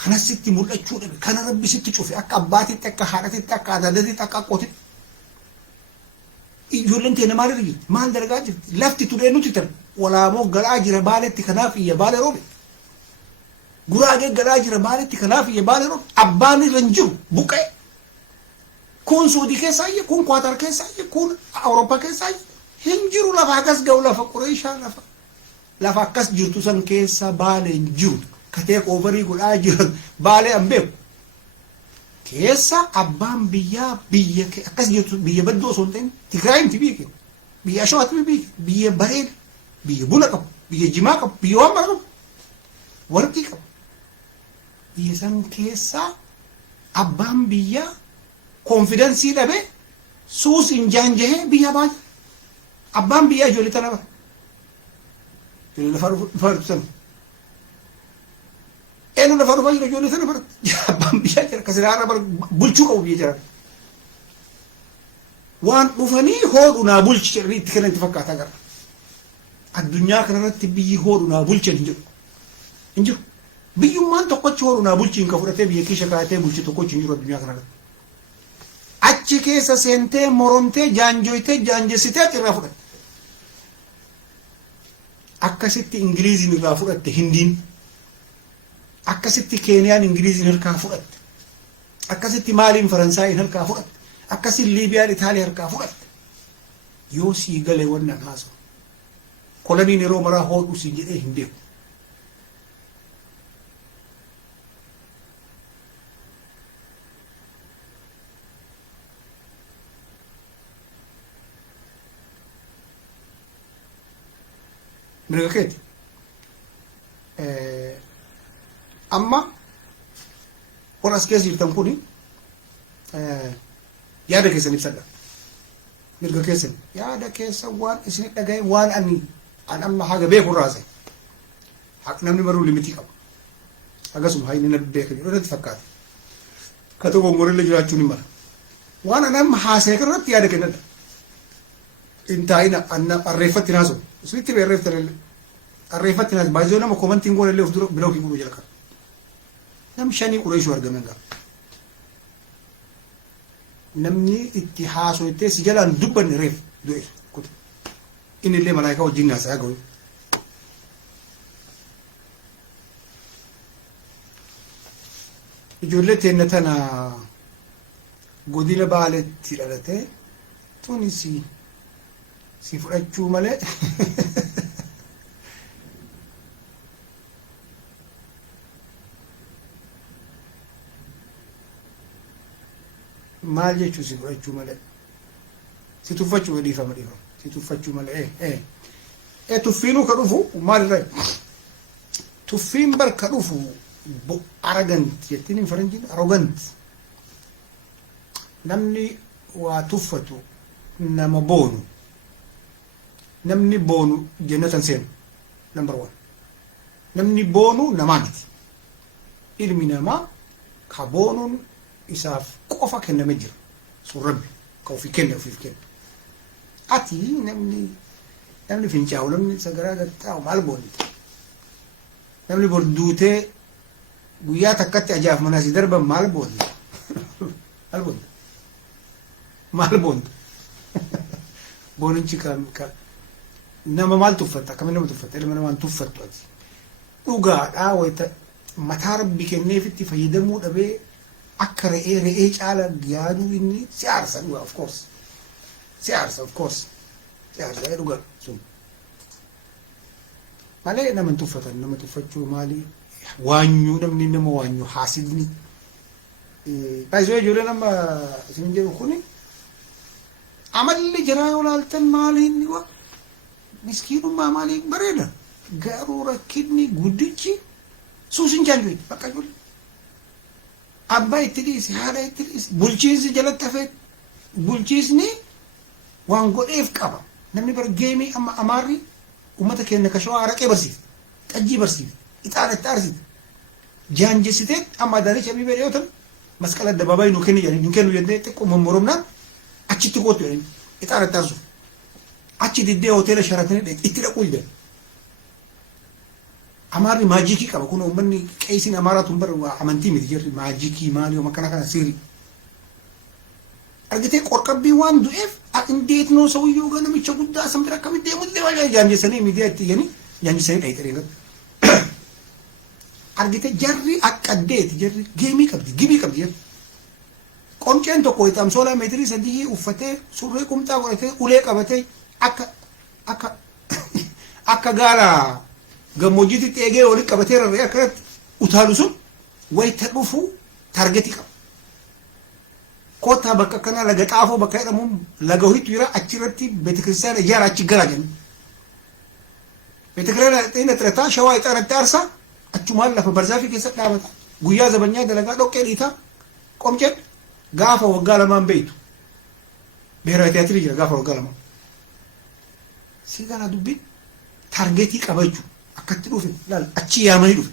kana sitti mul'achuu dhabe kana rabbi sitti cufe akka abbaatitti akka haadhatitti akka adaadatitti akka aqootitti ijoolleen teenya maalirra jirti maal dalagaa jirti lafti turee nuti tan walaamoo galaa jira baaletti kanaaf iyya baale roobe guraagee galaa jira baaletti kanaaf iyya baale roobe abbaan irra hin jiru buqqee kun Suudii keessaa iyya kun Kwaatar keessaa iyya kun Awurooppaa keessaa iyya hin jiru lafa akkas ga'u lafa Qureeshaa lafa akkas jirtu san keessa baale hin jiru katee koofarii godhaa jiran baale an beeku keessa abbaan biyyaa biyya akkas jirtu biyya baddoo osoo hin ta'in Tigraayimti biyya keenya biyya Ashawaatti biyya bareeda biyya buna qabu biyya jimaa qabu biyya waan mara qabu warqii qabu biyya san keessa abbaan biyyaa konfidensii dhabe suus hin jaanjahee biyya baay'ee abbaan biyyaa ijoollee tana bara ijoollee lafaa dhufaa sana enu lafa dhufaa jira ijoollee sana bara abbaan biyyaa jira kasiraarra bara bulchuu qabu biyya jira waan dhufanii hoodhu naa bulchi jedhanii itti kennan itti fakkaataa gara addunyaa kanarratti biyyi hoodhu naa bulchan hin jiru biyyummaan tokkochi hoodhu naa bulchi hin ka fudhatee biyya keessa kaayatee bulchi tokkochi hin jiru addunyaa kanarratti achi keessa seentee moromtee jaanjoytee jaanjessitee irraa fudhatte akkasitti Ingiliiziin irraa fudhatte Hindiin akkasitti Keeniyaan Ingiliiziin harkaa fudhatte akkasitti Maaliin Faransaayiin harkaa fudhatte akkasitti Liibiyaan Itaaliyaa harkaa fudhatte yoo sii galee wannan haasa'u koloniin yeroo maraa hoodhu siin jedhee hin beeku mirga keeti amma warra as keessa jirtan kuni yaada keessan ibsadha mirga keessan yaada keessan waan isin dhagaye waan an amma haga beeku raase haq namni baruu limitii qaba agasuma hayni na beekan irratti fakkaata ka tokko ngorille jiraachuun hin mala waan an amma haasee kanarratti yaada kennadha intaayina anna arreeffatti naaso isinitti arreeffatti naaso baay'ee nama komantiin goonellee of dura biloo kii guruu jala qaba nam shanii qureeshuu argaman gaafa namni itti haasoytee si jalaan dubbanne reef du'e kutu inni illee malaayikaa wajjin naasaa gahu ijoollee teenna tana godina baaletti dhalate tuni si fudhachuu malee maal jechuu si fudhachuu malee si tuffachuu dhiifama si tuffachuu malee tuffiinuu ka dhufu maalirra tuffiin bar ka dhufu arrogant jettiin faranjiin arrogant namni waa tuffatu nama boonu namni boonu jannatan seenu number 1 namni boonu namaa miti. Ilmi namaa ka boonuun isaaf qofa kenname jira. Sun Rabbi ka ofii kenne ofiif kenna. Ati namni fincaa'u namni sagaraa gattaa'u maal boonite? Namni borduutee guyyaa takkatti ajaa'af manaa si darban maal boonte? Maal boonte? Maal boonte? Boonichi ka nama maal tuffatta? Akkamiin nama tuffatta? Ilma namaan tuffattu ati. Dhugaadhaa wayita mataa Rabbi kenneefitti fayyadamuu dhabee akka re'ee caala yaaduu inni si aarsa dhugaa of course. Si aarsa of course. Si aarsa dhugaa sun. Malee nama tuffatan nama tuffachuu maali? Waanyuu namni nama waanyuu haasidni. Baay'ee ijoollee nama isin jedhu kuni amalli jiraa olaaltan maali inni waa miskiinummaa maali bareeda. Garuu rakkinni guddichi suusin jaanjuu bakka jiru. Abbaa itti dhiisi, haadha itti dhiisi, bulchiinsi jalatti hafee bulchiisni waan godheef qaba. Namni bara geemii amma amaarri ummata keenya ka shawaa araqee barsiifte, xajjii barsiifte, ixaana itti aarsite, jaanjessitee amma daaricha biibee dhiyootan masqala addabaabaayii nu kenni jedhanii nu kennu jennee xiqqoo mommoromnaan achitti gootu jedhanii ixaana itti aarsuuf. Achi diddee hoteela Sharatanii itti dhaquu jedhan. Amaarri maajikii qaba kun uummanni qeesiin amaaraatu hin bara amantii miti jirri maajikii maali yoo makkana kana sirri. Argitee qorqabbii waan du'eef indeet noo sawiyyoo ga namicha guddaa san bira akkamitti deemullee waan jaanjessanii miidiyaa itti iyyanii jaanjessanii dhayixanii. Argitee jarri akkaddeeti jarri geemii qabdi gibii qabdi jarri. Qonceen tokko tamsoolaa meetirii sadii uffatee surree qumxaa godhatee ulee qabatee akka gaala gammoojjiitti eegee walitti qabatee rarree akkanatti utaalu sun wayita dhufu taargetii qaba. Kootaa bakka akkanaa laga xaafoo bakka jedhamuun laga horiitu jira achirratti beetikiristaana ijaara achi gara jennu. Beetikiristaana xirataa shawaa ixaanatti aarsaa achumaan lafa barzaafii keessa dhaabata. Guyyaa zabanyaa dalagaa dhoqqee dhiitaa qomceen gaafa waggaa lamaan beeytu. Beeraa tiyaatirii jira gaafa waggaa lamaan. Si kana dubbiin taargetii qaba jechuudha. Akkatti dhufe laal achi yaamanii dhufe.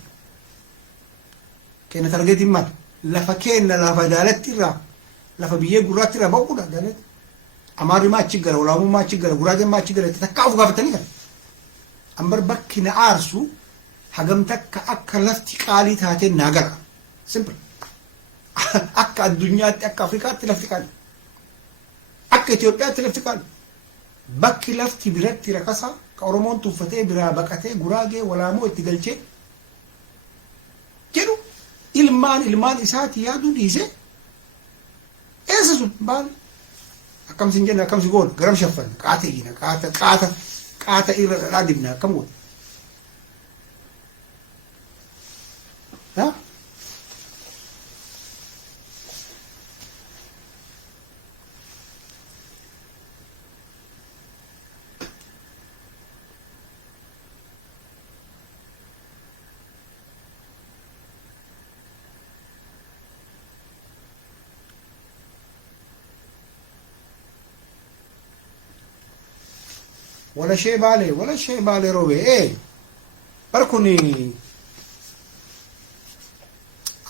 Kenna taargetiin maal? Lafa kenna lafa daalatti irraa lafa biyyee gurraatti irraa ba'uudha daalatti. Amaarri maa achi gara olaamuu maa achi gara guraageen maa achi gara itti takkaa of gaafatanii kan. Ambar bakki na aarsu hagam takka akka lafti qaalii taateen naa gara. Simple. Akka addunyaatti akka Afrikaatti lafti qaalii. Akka Itoophiyaatti lafti qaalii. Bakki lafti biratti rakasa ka Oromoon tuffatee biraa baqatee guraagee walaamoo itti galchee jedhu ilmaan isaati yaaduu dhiise eessa sun baal akkamsin jenna akkamsi goona garam shaffan qaata iyina qaata irra dhadhaa dibna akkam goona. ولا شيء بالي روبي بركوني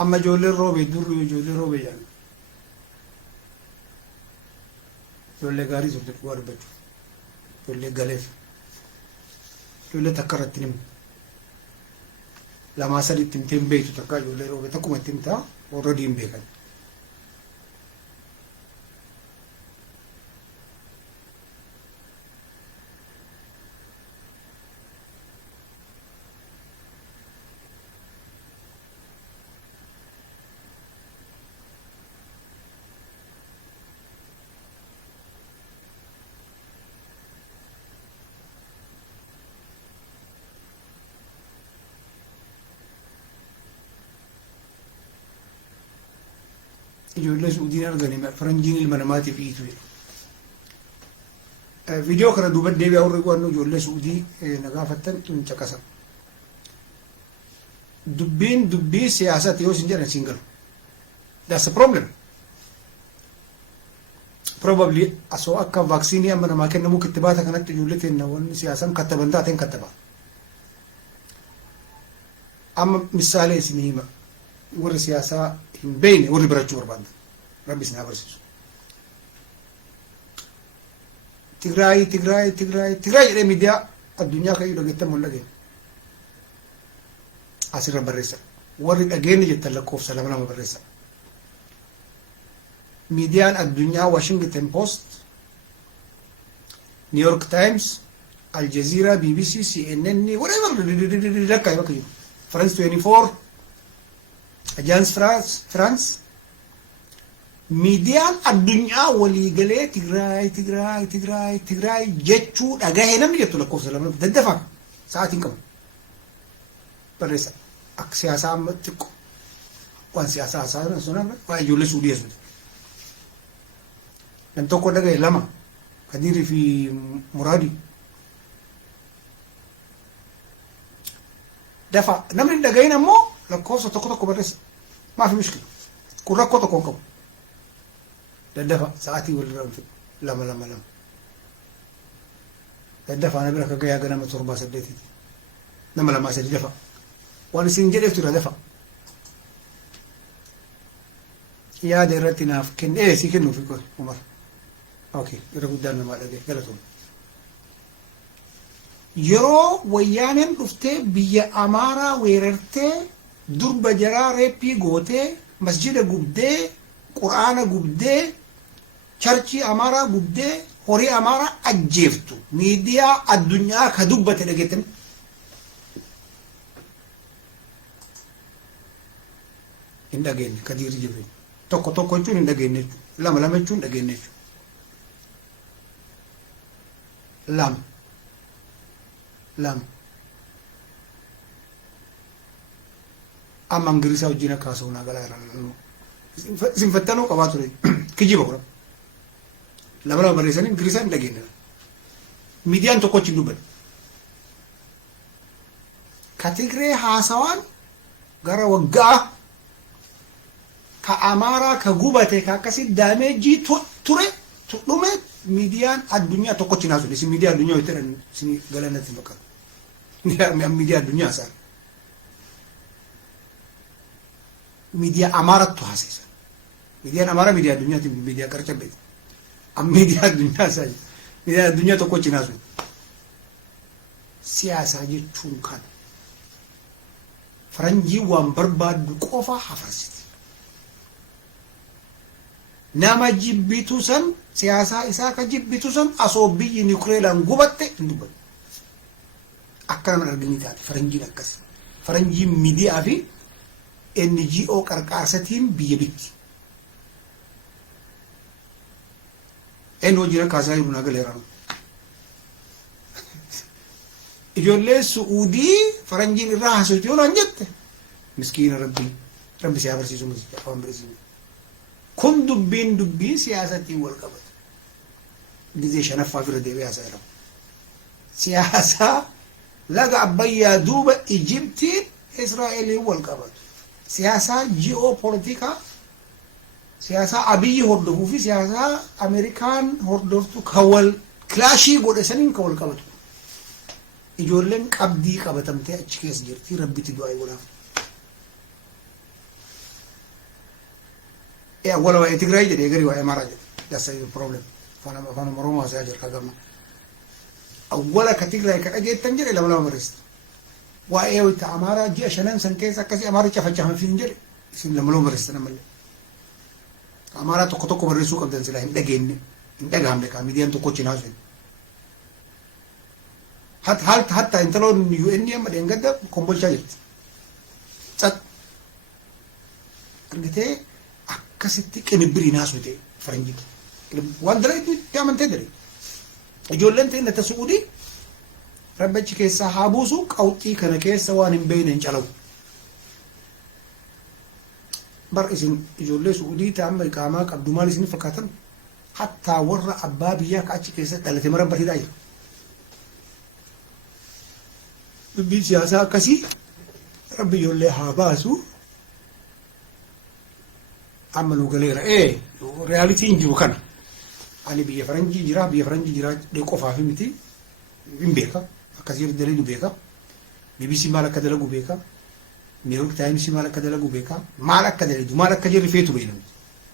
أما جولي روبي دوري جولي روبي يعني جولي غاري زبط الكوار بجو جولي غاليف جولي تكرت نم لما سالي تمتين بيتو تكا جولي روبي تكو متمتا وردين بيكا ijoollee Suudiin arganii faranjiin ilma namaatiif dhiitu. Viidiyoo kana duuba deebi'aa warri qo'annoo ijoollee Suudii na gaafattan tun caqasan. Dubbii siyaasaati yoo isin jedhan siin galu. That's a problem. Probably asoo akka vaaksiinii amma namaa kennamu kittibaata kanatti ijoollee teenya wanni siyaasaan kattaban taateen kattaba. amma misaalee isin hima warri siyaasaa hin beekne warri barachuu barbaadan rabbi isin agarsiisu. Tigraay jedhee miidiyaa addunyaa kan dhageettan mun dhageenya. Asirra barreessa. Warri dhageenya jettan lakkoofsa lama barreessa. Miidiyaan addunyaa Washington Post, New York Times, Al Jazeera, BBC, CNN, whatever, lakkaa bakka jiru. France 24, Agence France, miidiyaan addunyaa waliigalee Tigraay jechuu dhagahee namni jettu lakkoofsa lama daddafaa sa'aatiin qabu. Barreessa akka siyaasaa amma xiqqoo waan siyaasaa haasa'an sunaan waa ijoollee suudii jechuudha. Nam tokko dhagahe lama Kadirii fi Muraadii. Dafa namni dhagahin ammoo lakkoofsa tokko barreessa. Maafi mishkila. Kun rakkoo tokko hin qabu. Daddafa sa'aatii walirraa dhufe lama. Daddafa ana bira akka gayaa ganama 7-8 nama 2-3 dafa. Waan isin jedheeftu irra dafa. Yaada irratti naaf kenne si kennuufi qoy Umar. Okay, irra guddaan namaa dhagee galatoom. Yeroo wayyaaneen dhuftee biyya Amaaraa weerartee durba jaraa reeppii gootee masjida gubdee Qur'aana gubdee charchii Amaaraa gubdee horii Amaaraa ajjeeftu miidiyaa addunyaa ka dubbate dhageettan. Hin dhageenye Kadirii Jibriil. Tokko jechuun hin dhageenye jechuudha. Lama jechuun dhageenye jechuudha. Lama. Amma Ingirisaa wajjin akka haasa'u naa galaa jiran. Sinfattanoo qabaa ture. Kijiba kura. Lama barreessanii Ingirisaa hin dhageenye. Miidiyaan tokkochi hin dubbanne. Ka Tigree haasawaan gara waggaa ka Amaaraa ka gubate ka akkasii daameejii ture dhume miidiyaan addunyaa tokkochi naasu. Isin miidiyaa addunyaa yoo ta'an isin galanatti fakkaatu. Miidiyaa addunyaa isaan. Miidiyaa Amaarattu haasisa. Miidiyaan Amaaraa miidiyaa addunyaati miidiyaa qarcabbeeti. Amma miidiyaa addunyaa isaa miidiyaa addunyaa tokkochi naasu. Siyaasaa jechuun kan faranjii waan barbaaddu qofa hafarsiti. Nama jibbitu san siyaasaa isaa ka jibbitu san asoo biyyi Nukleeraan gubatte hin dubbatu. Akka nama arginu taate faranjiin akkas. Faranjiin miidiyaa fi NGO qarqaarsatiin biyya bitti. Inni hojii rakkaasaa jiru nagaleeramu. Ijoollee Su'uudii faranjiin irraa haasofti yoo naan jette miskiina rabbi si abarsiisu afaan birisiin. Kun dubbiin siyaasatiin wal qabatu. Gizee shanaffaa bira deebi'ee haasaa jedhamu. Siyaasaa laga Abbayyaa duuba Ijiptiin Israa'eliin wal qabatu. Siyaasaa ji'oopolitikaa siyaasaa Abiyyi hordofuu fi siyaasaa Ameerikaan hordoftu ka wal kilaashii godhe saniin ka wal qabatu. Ijoolleen qabdii qabatamtee achi keessa jirti rabbitti du'aa godhaaf. Awwala waa'ee Tigraay jedhee garii waa'ee Amaaraa jedhe. That's a problem. Afaan Oromoo haasaa jira gama. Awwala ka Tigraay ka dhageettan jedhe lama barreessita. Waa'ee wayita Amaaraa ji'a 5 san keessa akkasii Amaaricha facaafamsiin jedhe isin lama barreessitan ammallee. Amaaraa tokko barreessuu qabdan silaa hin dhageenye hin dhagahamne kaa miidiyaan tokkochi naasu. Hatta intaloon UN amma dheengadda kombolchaa jirti. Tsat argitee akkasitti qinibbirii naasu ta'e faranjii. Waan dalaguutti amantee dalagu. Ijoolleen ta'e nata Su'uudii rabbichi keessaa haa buusu qawxii kana keessa waan hin beekne hin calawu. Bar isin ijoollee Su'uudii ta'an iqaamaa qabdu maal isin fakkaatan hattaa warra abbaa biyyaa ka achi keessa dhalate mara bariidhaa jira. Dubbii siyaasaa akkasii rabbi ijoollee haa baasu. Amma nu galeera realitiin jiru kana. Ani biyya faranjii jira qofaaf miti hin beeka akkasii dalagu beeka. BBC maal akka dalagu beeka. New York Times maal akka dalagu beekaa maal akka dalagu maal akka jirri feetu beekna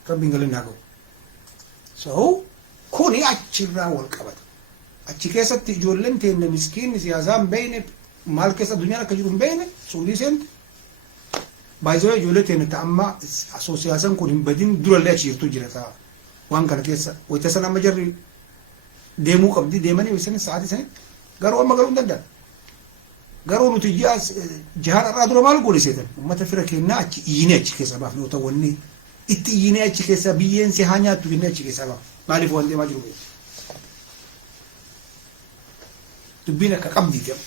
rabbiin galanaa qabu so kuni achirraa wal qabata achi keessatti ijoolleen teenne miskiin siyaasaan beeyne maal keessa addunyaa akka jiru hin beeyne suudii seente baay'ee ijoollee teenne ta'amma asoosiyaasaan kun hin badin durallee achi jirtu jira ta'a waan kana keessa wayita sana amma jarri deemuu qabdi deemanii wayisanii sa'aatii sanitti garuu amma garuu hin danda'an garuu nuti jihaan irraa dura maal godhe seetan uummata fira kennaa achi iyyinee achi keessa baafne yoo ta'u wanni itti iyyinee achi keessa biyyeen si haa nyaattu jennee achi keessa baafne maaliif waan deemaa jiru dubbiin akka qabdi jedhu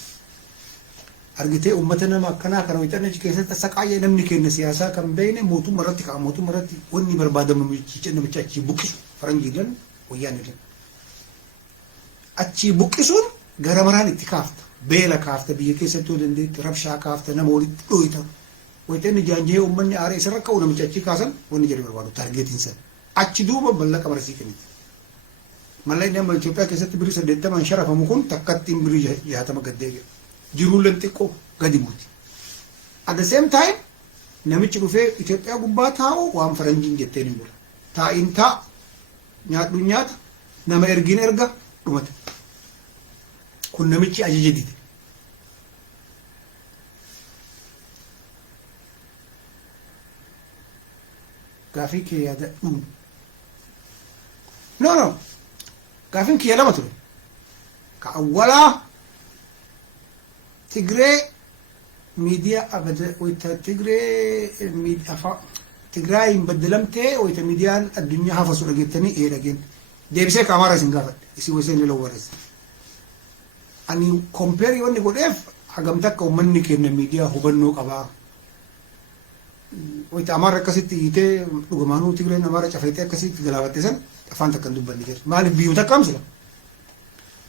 argitee uummata nama akkanaa kana wayita achi keessatti saqaayee namni kenna siyaasaa kan beeyne mootummaa irratti ka'a mootummaa irratti wanni barbaadamu namicha achi buqqisu faranjiidhaan wayyaanidhaan achi buqqisuun gara maraan itti kaafta beela kaafta biyya keessatti yoo dandeetti rabshaa kaafta nama walitti dhooyta wayita inni jaanjee uummanni aaree isarra ka'u namicha achi kaasan wanni jedhu barbaadu taargeetiin san achi duuba ballaqa marsii kenniti mallayni amma Itoophiyaa keessatti birii 80 sharafamu kun takkatti birii 60 gaddee jiruulleen xiqqoo gadi buuti at the same time namichi dhufee Itoophiyaa gubbaa taa'u waan faranjiin jetteen hin bula taa'iin taa nyaadhu nyaata nama ergiin erga dhumata kun namichi ajaja dide gaafii kee yaada no gaafin kiyya lama ture ka awwalaa Tigree miidiyaa abada wayita Tigree Tigraay hin baddalamtee wayita miidiyaan addunyaa hafasu dhageettanii dhageen deebisee Amaara isin gaafadhe isin wayisa inni lawwareessa ani kompeerii wanni godheef hagam takka uummanni kenna miidiyaa hubannoo qabaa wayita Amaara akkasitti hiitee dhugamaanuu Tigreen Amaara cafeetee akkasitti galaafatte san afaan takka hin dubbanne jira maaliif biyyuu takka hamsila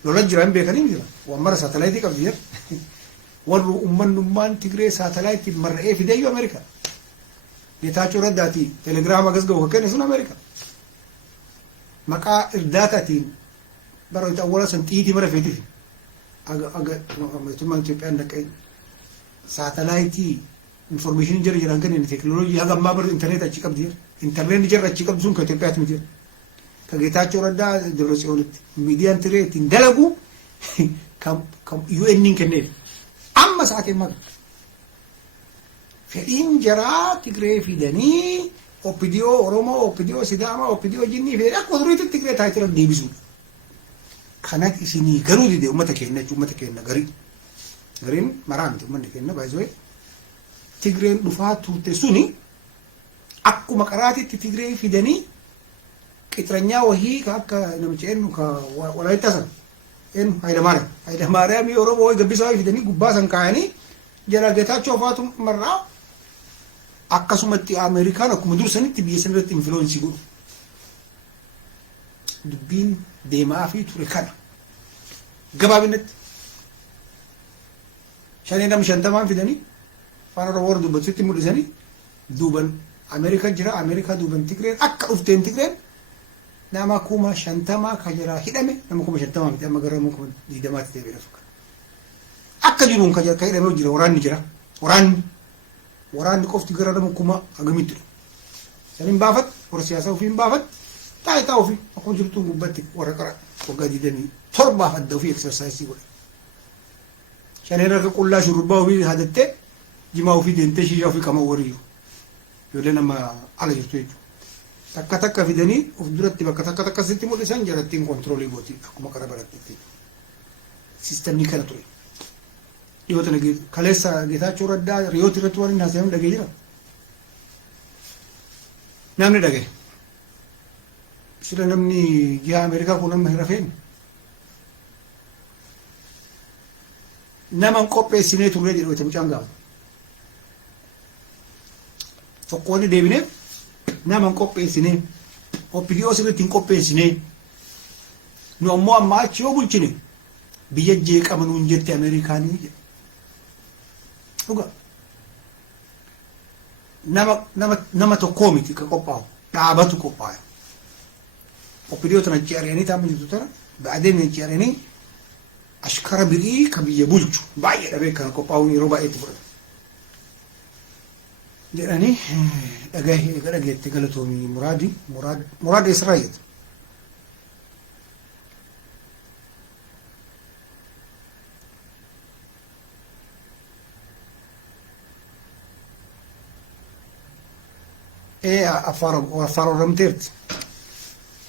lola jiraan beekanii jira waan mara saatalaayitii qabdi jira warru ummannummaan Tigree saatalaayitii marra'ee fideeyyu Ameerika Geetaachoo Raddaati telegiraama gasga'u akka kenne sun Ameerika maqaa irdaataatiin bara wayita awwala san xiitii mara feetiif mootummaan Itoophiyaan dhaqqee saatalaayitii information jira jiraan kenneen teekinooloojii haga ammaa bara intarneet achi qabdi jira intarneetni jira achi qabdi sun ka Itoophiyaatti miti jira ka Geetaachoo Raddaa Debretsiyoonitti miidiyaan Tigireetiin dalagu kan UN kenneef amma sa'aatiin maga fedhiin jaraa Tigree fidanii OPDO Oromoo OPDO Sidaama OPDO jinnii fedhaa akka duriitti Tigree taayitira deebisuudha kana isinii garuu dide uummata keenya gariin maraa miti uummanni keenya baay'ee Tigreen dhufaa turte suni akkuma qaraatitti Tigree fidanii qixranyaa wahii ka akka namicha eenyu ka Walaayittaa sana eenyu Hayilamaariyaam Oromoo wayii gabbisaa wayii fidanii gubbaa san kaayanii jara Geetaachoo faatu marraa akkasumatti Ameerikaan akkuma dursanitti biyya sana irratti influensii godhu dubbiin deemaa fi ture kana gabaabinatti 50 fidanii afaan Oromoo dubbatutti mul'isanii duuban Ameerikaa jira Ameerikaa duuban Tigreen akka dhufteen Tigreen nama 50 ka jira hidhame nama 50 miti amma gara 20 ta'e beeku akka jiruun ka hidhame jira waraanni qofti gara nama 10 agamitti sanin baafat warra siyaasaa ofiin baafat taayitaa ofii akkuma jirtu gubbatti warra qara waggaa 27 adda ofii exersaayisii godhe shaneen harka qullaa shurrubbaa ofii hadattee jimaa ofii deemtee shiishaa ofii qama wariyu yoolee nama ala jirtu jechuudha takka fidanii of duratti bakka takka sitti mul'isan jalattiin kontiroolii gooti akkuma qara baratteetti sistemni kana ture dhiyoota kaleessa Geetaachoo Raddaa riyooti irratti waan hin haasa'amu dhagee jira namni dhagee sila namni jiha Ameerikaa kun amma hin rafeen nama hin qopheessinee turre jedhu wayita mucaan gaafa tokkoonni deebineef nama hin qopheessinee OPDO sirriitti hin qopheessinee nu ammoo amma achi yoo bulchine biyya jeeqama nuun jette Ameerikaanii jedhu dhuga nama tokkoo miti ka qophaa'u dhaabatu qophaa'e OPDO tana achi ari'anii taa'anii jirtu tana ba'adeen achi ari'anii ashkara birii ka biyya bulchu baay'ee dhabee kan qophaa'uun yeroo baay'eetti fudhata jedhanii dhagayetti galatoomii muraad Israa'el. Affaar Oromteerti.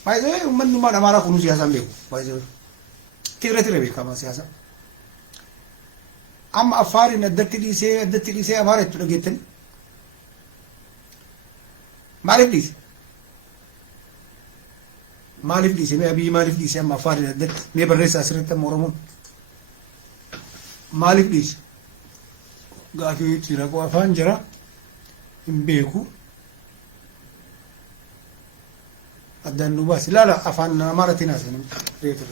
Baay'ee uummanni Amaaraa kun siyaasaan beeku. Baay'ee tire beekama siyaasa. Amma Affaariin addatti dhiisee Amaaraa itti dhageettanii. Maaliif dhiise? Maaliif dhiise? Mee Abiyyi maaliif dhiise amma Affaariin addatti? Mee barreessaa asirratti amma Oromoon. Maaliif dhiise? Gaafii itti raqoo afaan jira hin beeku. Addaan nu baasi. Ilaala afaan Amaaraatiin haasa'an reetu.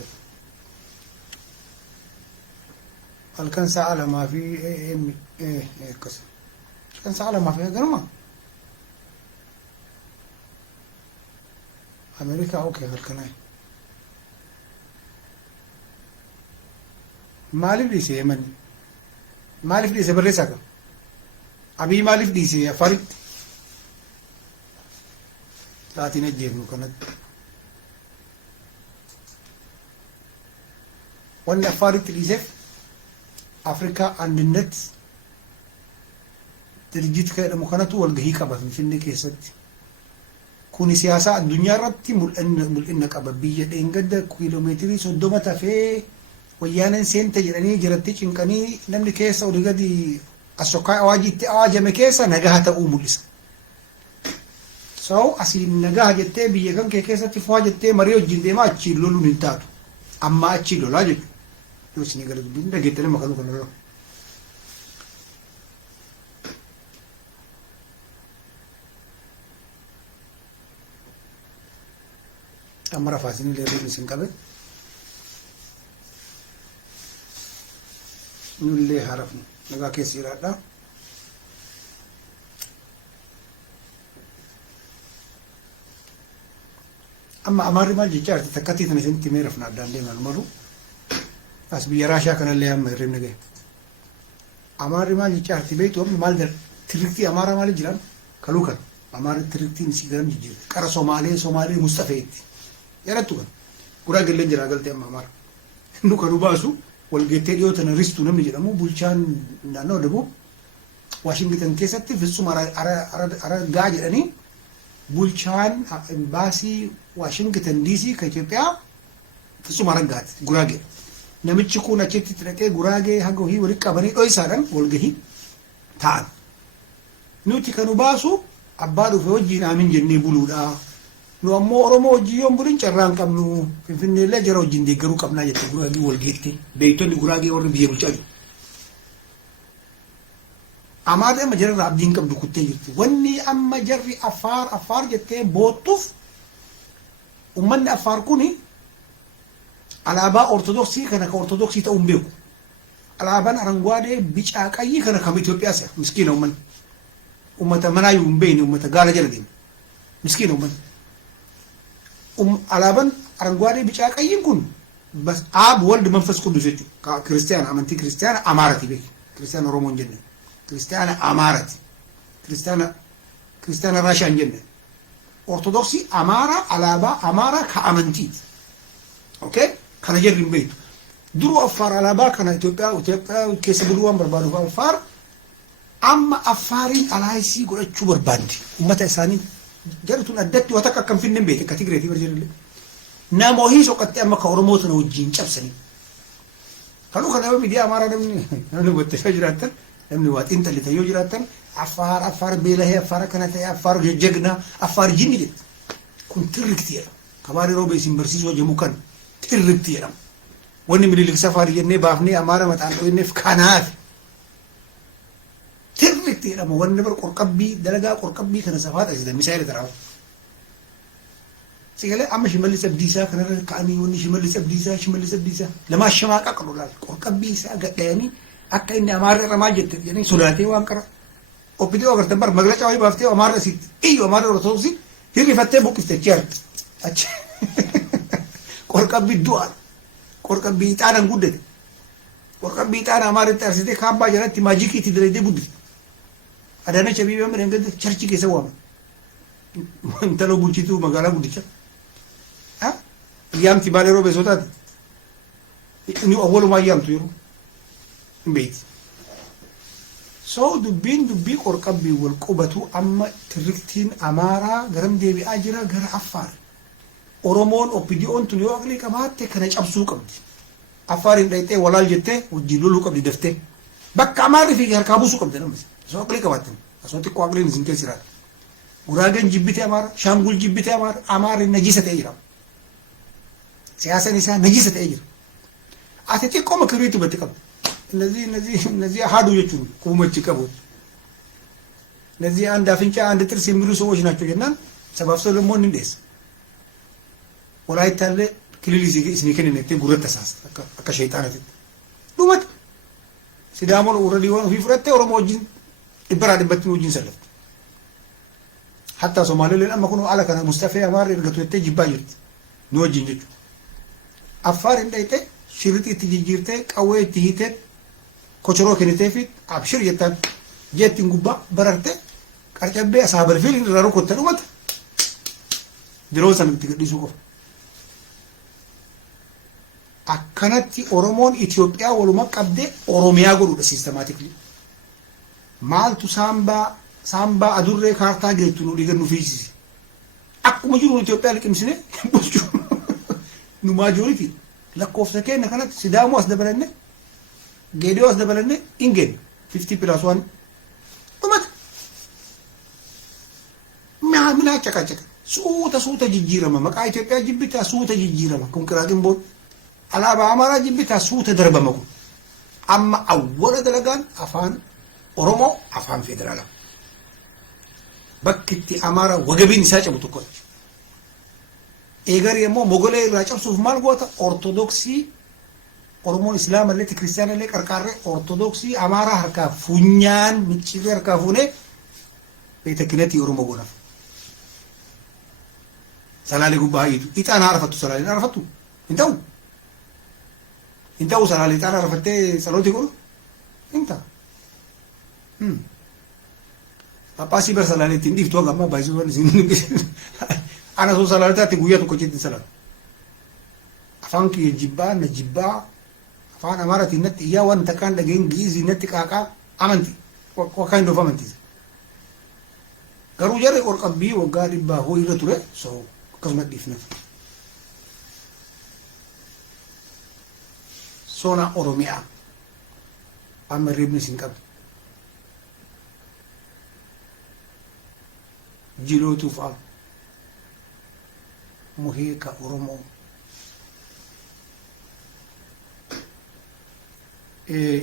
Halkan sa'a lamaa fi akkas. Halkan sa'a lamaa fi ganuma. Amerikaa okey halkanaa. Maaliif dhiise Yemen? Maaliif dhiise barreessaa qaba? Abiyyi maaliif dhiise Affaaritti? Saatiin ajjeefnu kanatti. Wanni Affaaritti dhiiseef Afrikaa አንድነት ድርጅት jedhamu kanatu walgahii qaba Finfinnee keessatti. Kuni siyaasa addunyaa irratti mul'ina qaba. Biyya dheengadda kiiloomeetirii 30 tafee wayyaaneen seente jedhanii jiratti cinqanii namni keessa olii gadi asokkaa awaajiitti awaajame keessa nagaa ta'uu mul'isa. So asiin nagaa jettee biyya kan kee keessatti fu'aa jettee marii wajjin deemaa achiin loluun hin taatu. Amma achiin lolaa jechuudha. Yoo isin gara dubbiin dhageettanii maqaluu kan lolaa. Amma rafaasin illee isin qabe. Nullee harafnu nagaa keessa jiraadha. Amma Amaarri maal jechaa jirti takkatti tan isinitti mee rafna addaan deeman malu. As biyya Raashiyaa kanallee amma hirribni gahe. Amaarri maal jechaa jirti beektu amma maal tiriktii Amaaraa maal jiran kaluu kan Amaarri tiriktiin si garam jijjiirti. Qara Somaalee Mustafeetti. Yarattu kan guraa galleen jira galtee amma Amaara. Nu kan baasu walgeettee dhiyoo tana ristu namni jedhamu bulchaan naannoo Dabuu Waashingtan keessatti fitsuma aragaa jedhanii bulchaan baasii Washington DC ka Itoophiyaa fitsuma aragaati guraagee. Namichi kun achitti dhaqee guraagee haga hojii walitti qabanii dho'isaadhaan walgahii ta'an. Nuti kan baasu abbaa dhufe wajjin aamin jennee buluudha. Nu ammoo Oromoo wajjin yoon bulin carraan qabnu Finfinneellee jara wajjin deeggaruu qabnaa jette guraagee walgeetti. Beektonni guraagee warri biyya bulchaa jiru. Amaarri amma jararraa abdiin qabdu kuttee jirti. Wanni amma jarri Affaar jettee boottuuf ummanni Affaar kuni alaabaa Ortodoksii kana ka Ortodoksii ta'uu hin beeku. Alaabaan aranguwaadee bicaa qayyii kana kam Itoophiyaa se'a miskiina ummanni. Ummata manaayyuu hin beekne ummata gaala jala deemu. Miskiina ummanni. Alaabaan aranguwaadee bicaa qayyiin kun bas aab waldi manfas qudus jechuudha. Kiristiyaana amantii kiristiyaana Amaarati beeki. Kiristiyaana Oromoo hin jenne. Kiristiyaana Amaarati. Kiristiyaana Raashiyaa hin jenne. Ortodoksii Amaaraa alaabaa Amaaraa ka amantiiti. Okay? Kana jarri hin beektu. Duruu Affaar alaabaa kana Itoophiyaa keessa buluu waan barbaaduuf Affaar amma Affaariin alaayisii godhachuu barbaaddi. Uummata isaanii jartuun addatti waan akka kan Finfinneen beekte akka Tigireetii barjirrillee. Namoonni soqattee amma ka Oromoo tana wajjin cabsanii. Kanuu kana miidiyaa Amaaraa namni hubattee jiraatan namni waa xiinxalite yoo jiraatan Affaar beelahee Affaar kana ta'e Affaar jajjagna Affaar jinni jedhe. Kun tirrikti jedhama. Kabaari rooba isin barsiisuu jedhamu kan tirrikti jedhama. Wanni Minilik Safaarii jennee baafnee Amaara maxaan dho'inneef kanaaf tirrikti jedhama. Wanni bar qorqabbii dalagaa qorqabbii kana safaa taasisa misaa'ila taraawa. Sigalee amma Shimallis Abdiisaa kanarra ka'anii wanni Shimallis Abdiisaa lamaa shamaa qaqqabu laal qorqabbii isaa gadhayanii akka inni Amaarra irra maal jette jedhanii sodaatee waan qara. Obbidee agartan bar maglacaa wayii baaftee Amaarra sitti iyyu Amaarra Ortodoksii hirrifattee buqqifte jeerti. Achi qorqabbii du'aa qorqabbii ixaanaan guddate. Qorqabbii ixaana Amaarratti arsitee kaabbaa jalatti maajikiitti direedee guddate. Adaanech Abeebee amma dheengadda charchii keessa waama. Intala bulchituu magaalaa guddicha. Yaamti maal yeroo beesotaati. Inni awwalumaa yaamtu yeroo hin beekti. So dubbii qorqabbii wal qubatu amma tiriktiin Amaaraa garam deebi'aa jira gara Affaar. Oromoon OPDO'n tun yoo aqlii qabaatte kana cabsuu qabdi. Affaariin dhayxee walaal jettee wajjin loluu qabdi daftee. Bakka Amaarri fi harkaa buusuu qabdi namni. So aqlii qabaatten. Asoo xiqqoo aqliin isin keessa jiraata. Guraageen jibbite Amaara, Shaangul jibbite Amaara, Amaarri najisa ta'ee jira. Siyaasan isaa najisa ta'ee jira. Ati xiqqoo makiriitu batti qabdi. እነዚህ አሃዱ የቹን ቁመች ቀቦት እነዚህ አንድ አፍንጫ አንድ ጥርስ የሚሉ ሰዎች ናቸው ጀናን ሰባብሰው ለሞን እንዴስ ወላይታ አለ ክሊሊ ስኒከን ነቴ ጉረት ተሳስ አካ ሸይጣናት ዱመት ሲዳሞን ኦሬዲ ወን ፊፍረተ ኦሮሞጂን ይበራድበት ኖጂን ሰለፍ حتى ሶማሌ ለና መኩኑ አለ ከና ሙስጠፋ አማር እርገቱ የተ ጅባይርት ኖጂን ጀቹ አፋር እንደይተ ሽርጥ ትጅጅርተ ቀዌ ትሂተ ኮቸሮ ከነቴፊት አብሽር የታን ጀቲን ጉባ በረርተ ቀርጨቤ አሳበር ፊል ረሩ ኮተሩ ወት ድሮሰን ትግዲሱ ቆፍ አከነቲ ኦሮሞን ኢትዮጵያ ወሉማ ቀብደ ኦሮሚያ ጉሩ ሲስተማቲክሊ ማልቱ ሳምባ አዱሬ ካርታ ጌቱ ነው ሊገኑ ፊሲ አኩመ ጅሩ ኢትዮጵያ ለቅምስነ ቦቹ ኑ ማጆሪቲ ለኮፍተከ ነከነት ሲዳሙ አስደበለነ ጌዲዮ አስደበለነ ኢንጌን 50+1 ኡመት ምን አጨቃጨቀ ሱተ ጅጅረማ መቃ ኢትዮጵያ ጅብታ ሱተ ጅጅረማ ኩንቅራግን ቦ አላባ አማራ ጅብታ ሱተ ደርበመኩ አማ አወለ ደለጋን አፋን ኦሮሞ አፋን ፌደራል በክቲ አማራ ወገቢን ይሳጨቡት እኮ ኤገር የሞ ሞጎሌ ራጨብሱፍ ማልጎታ ኦርቶዶክሲ ኦሮሞን እስላም አለ ክርስቲያን አለ ቀርቃሬ ኦርቶዶክሲ አማራ ሀርካ ፉኛን ምጭሪ ሀርካ ፉኔ ቤተ ክህነት የኦሮሞ ጎና ሰላሌ ጉባ ሂዱ ኢጣና አረፈቱ ሰላሌ አረፈቱ እንታው ሰላሌ ኢጣና አረፈተ ጸሎት ይቆሉ እንታ ጳጳሲ በሰላሌ እንዲፍቶ ጋማ ባይዙ አና ሶ ሰላሌታት ጉያቱ ኮቺት ሰላም አፋንክ የጅባ ነጅባ አፋን አማራት ይነት ያዋን ተካን ደገን ጊዝ ይነት ቃቃ አመንቲ ወካይንዶ ፈመንቲ ገሩ ጀረ ኦርቀቢ ወጋ ዲባ ሆይረ ቱረ ሶ ከስመት ዲፍነ ሶና ኦሮሚያ አመሪብን ሲንቀብ ጅሎቱ ፋ ሙሄካ ኦሮሞ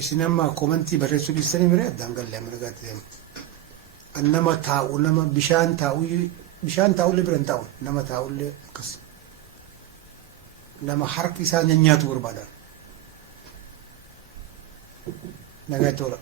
sinema commenti barreessu bistani mire dangal le amragat annama taa'u nama bishaan taa'u le biran taa'u nama taa'u le kas nama harki isaa nyaatu barbaada nagatola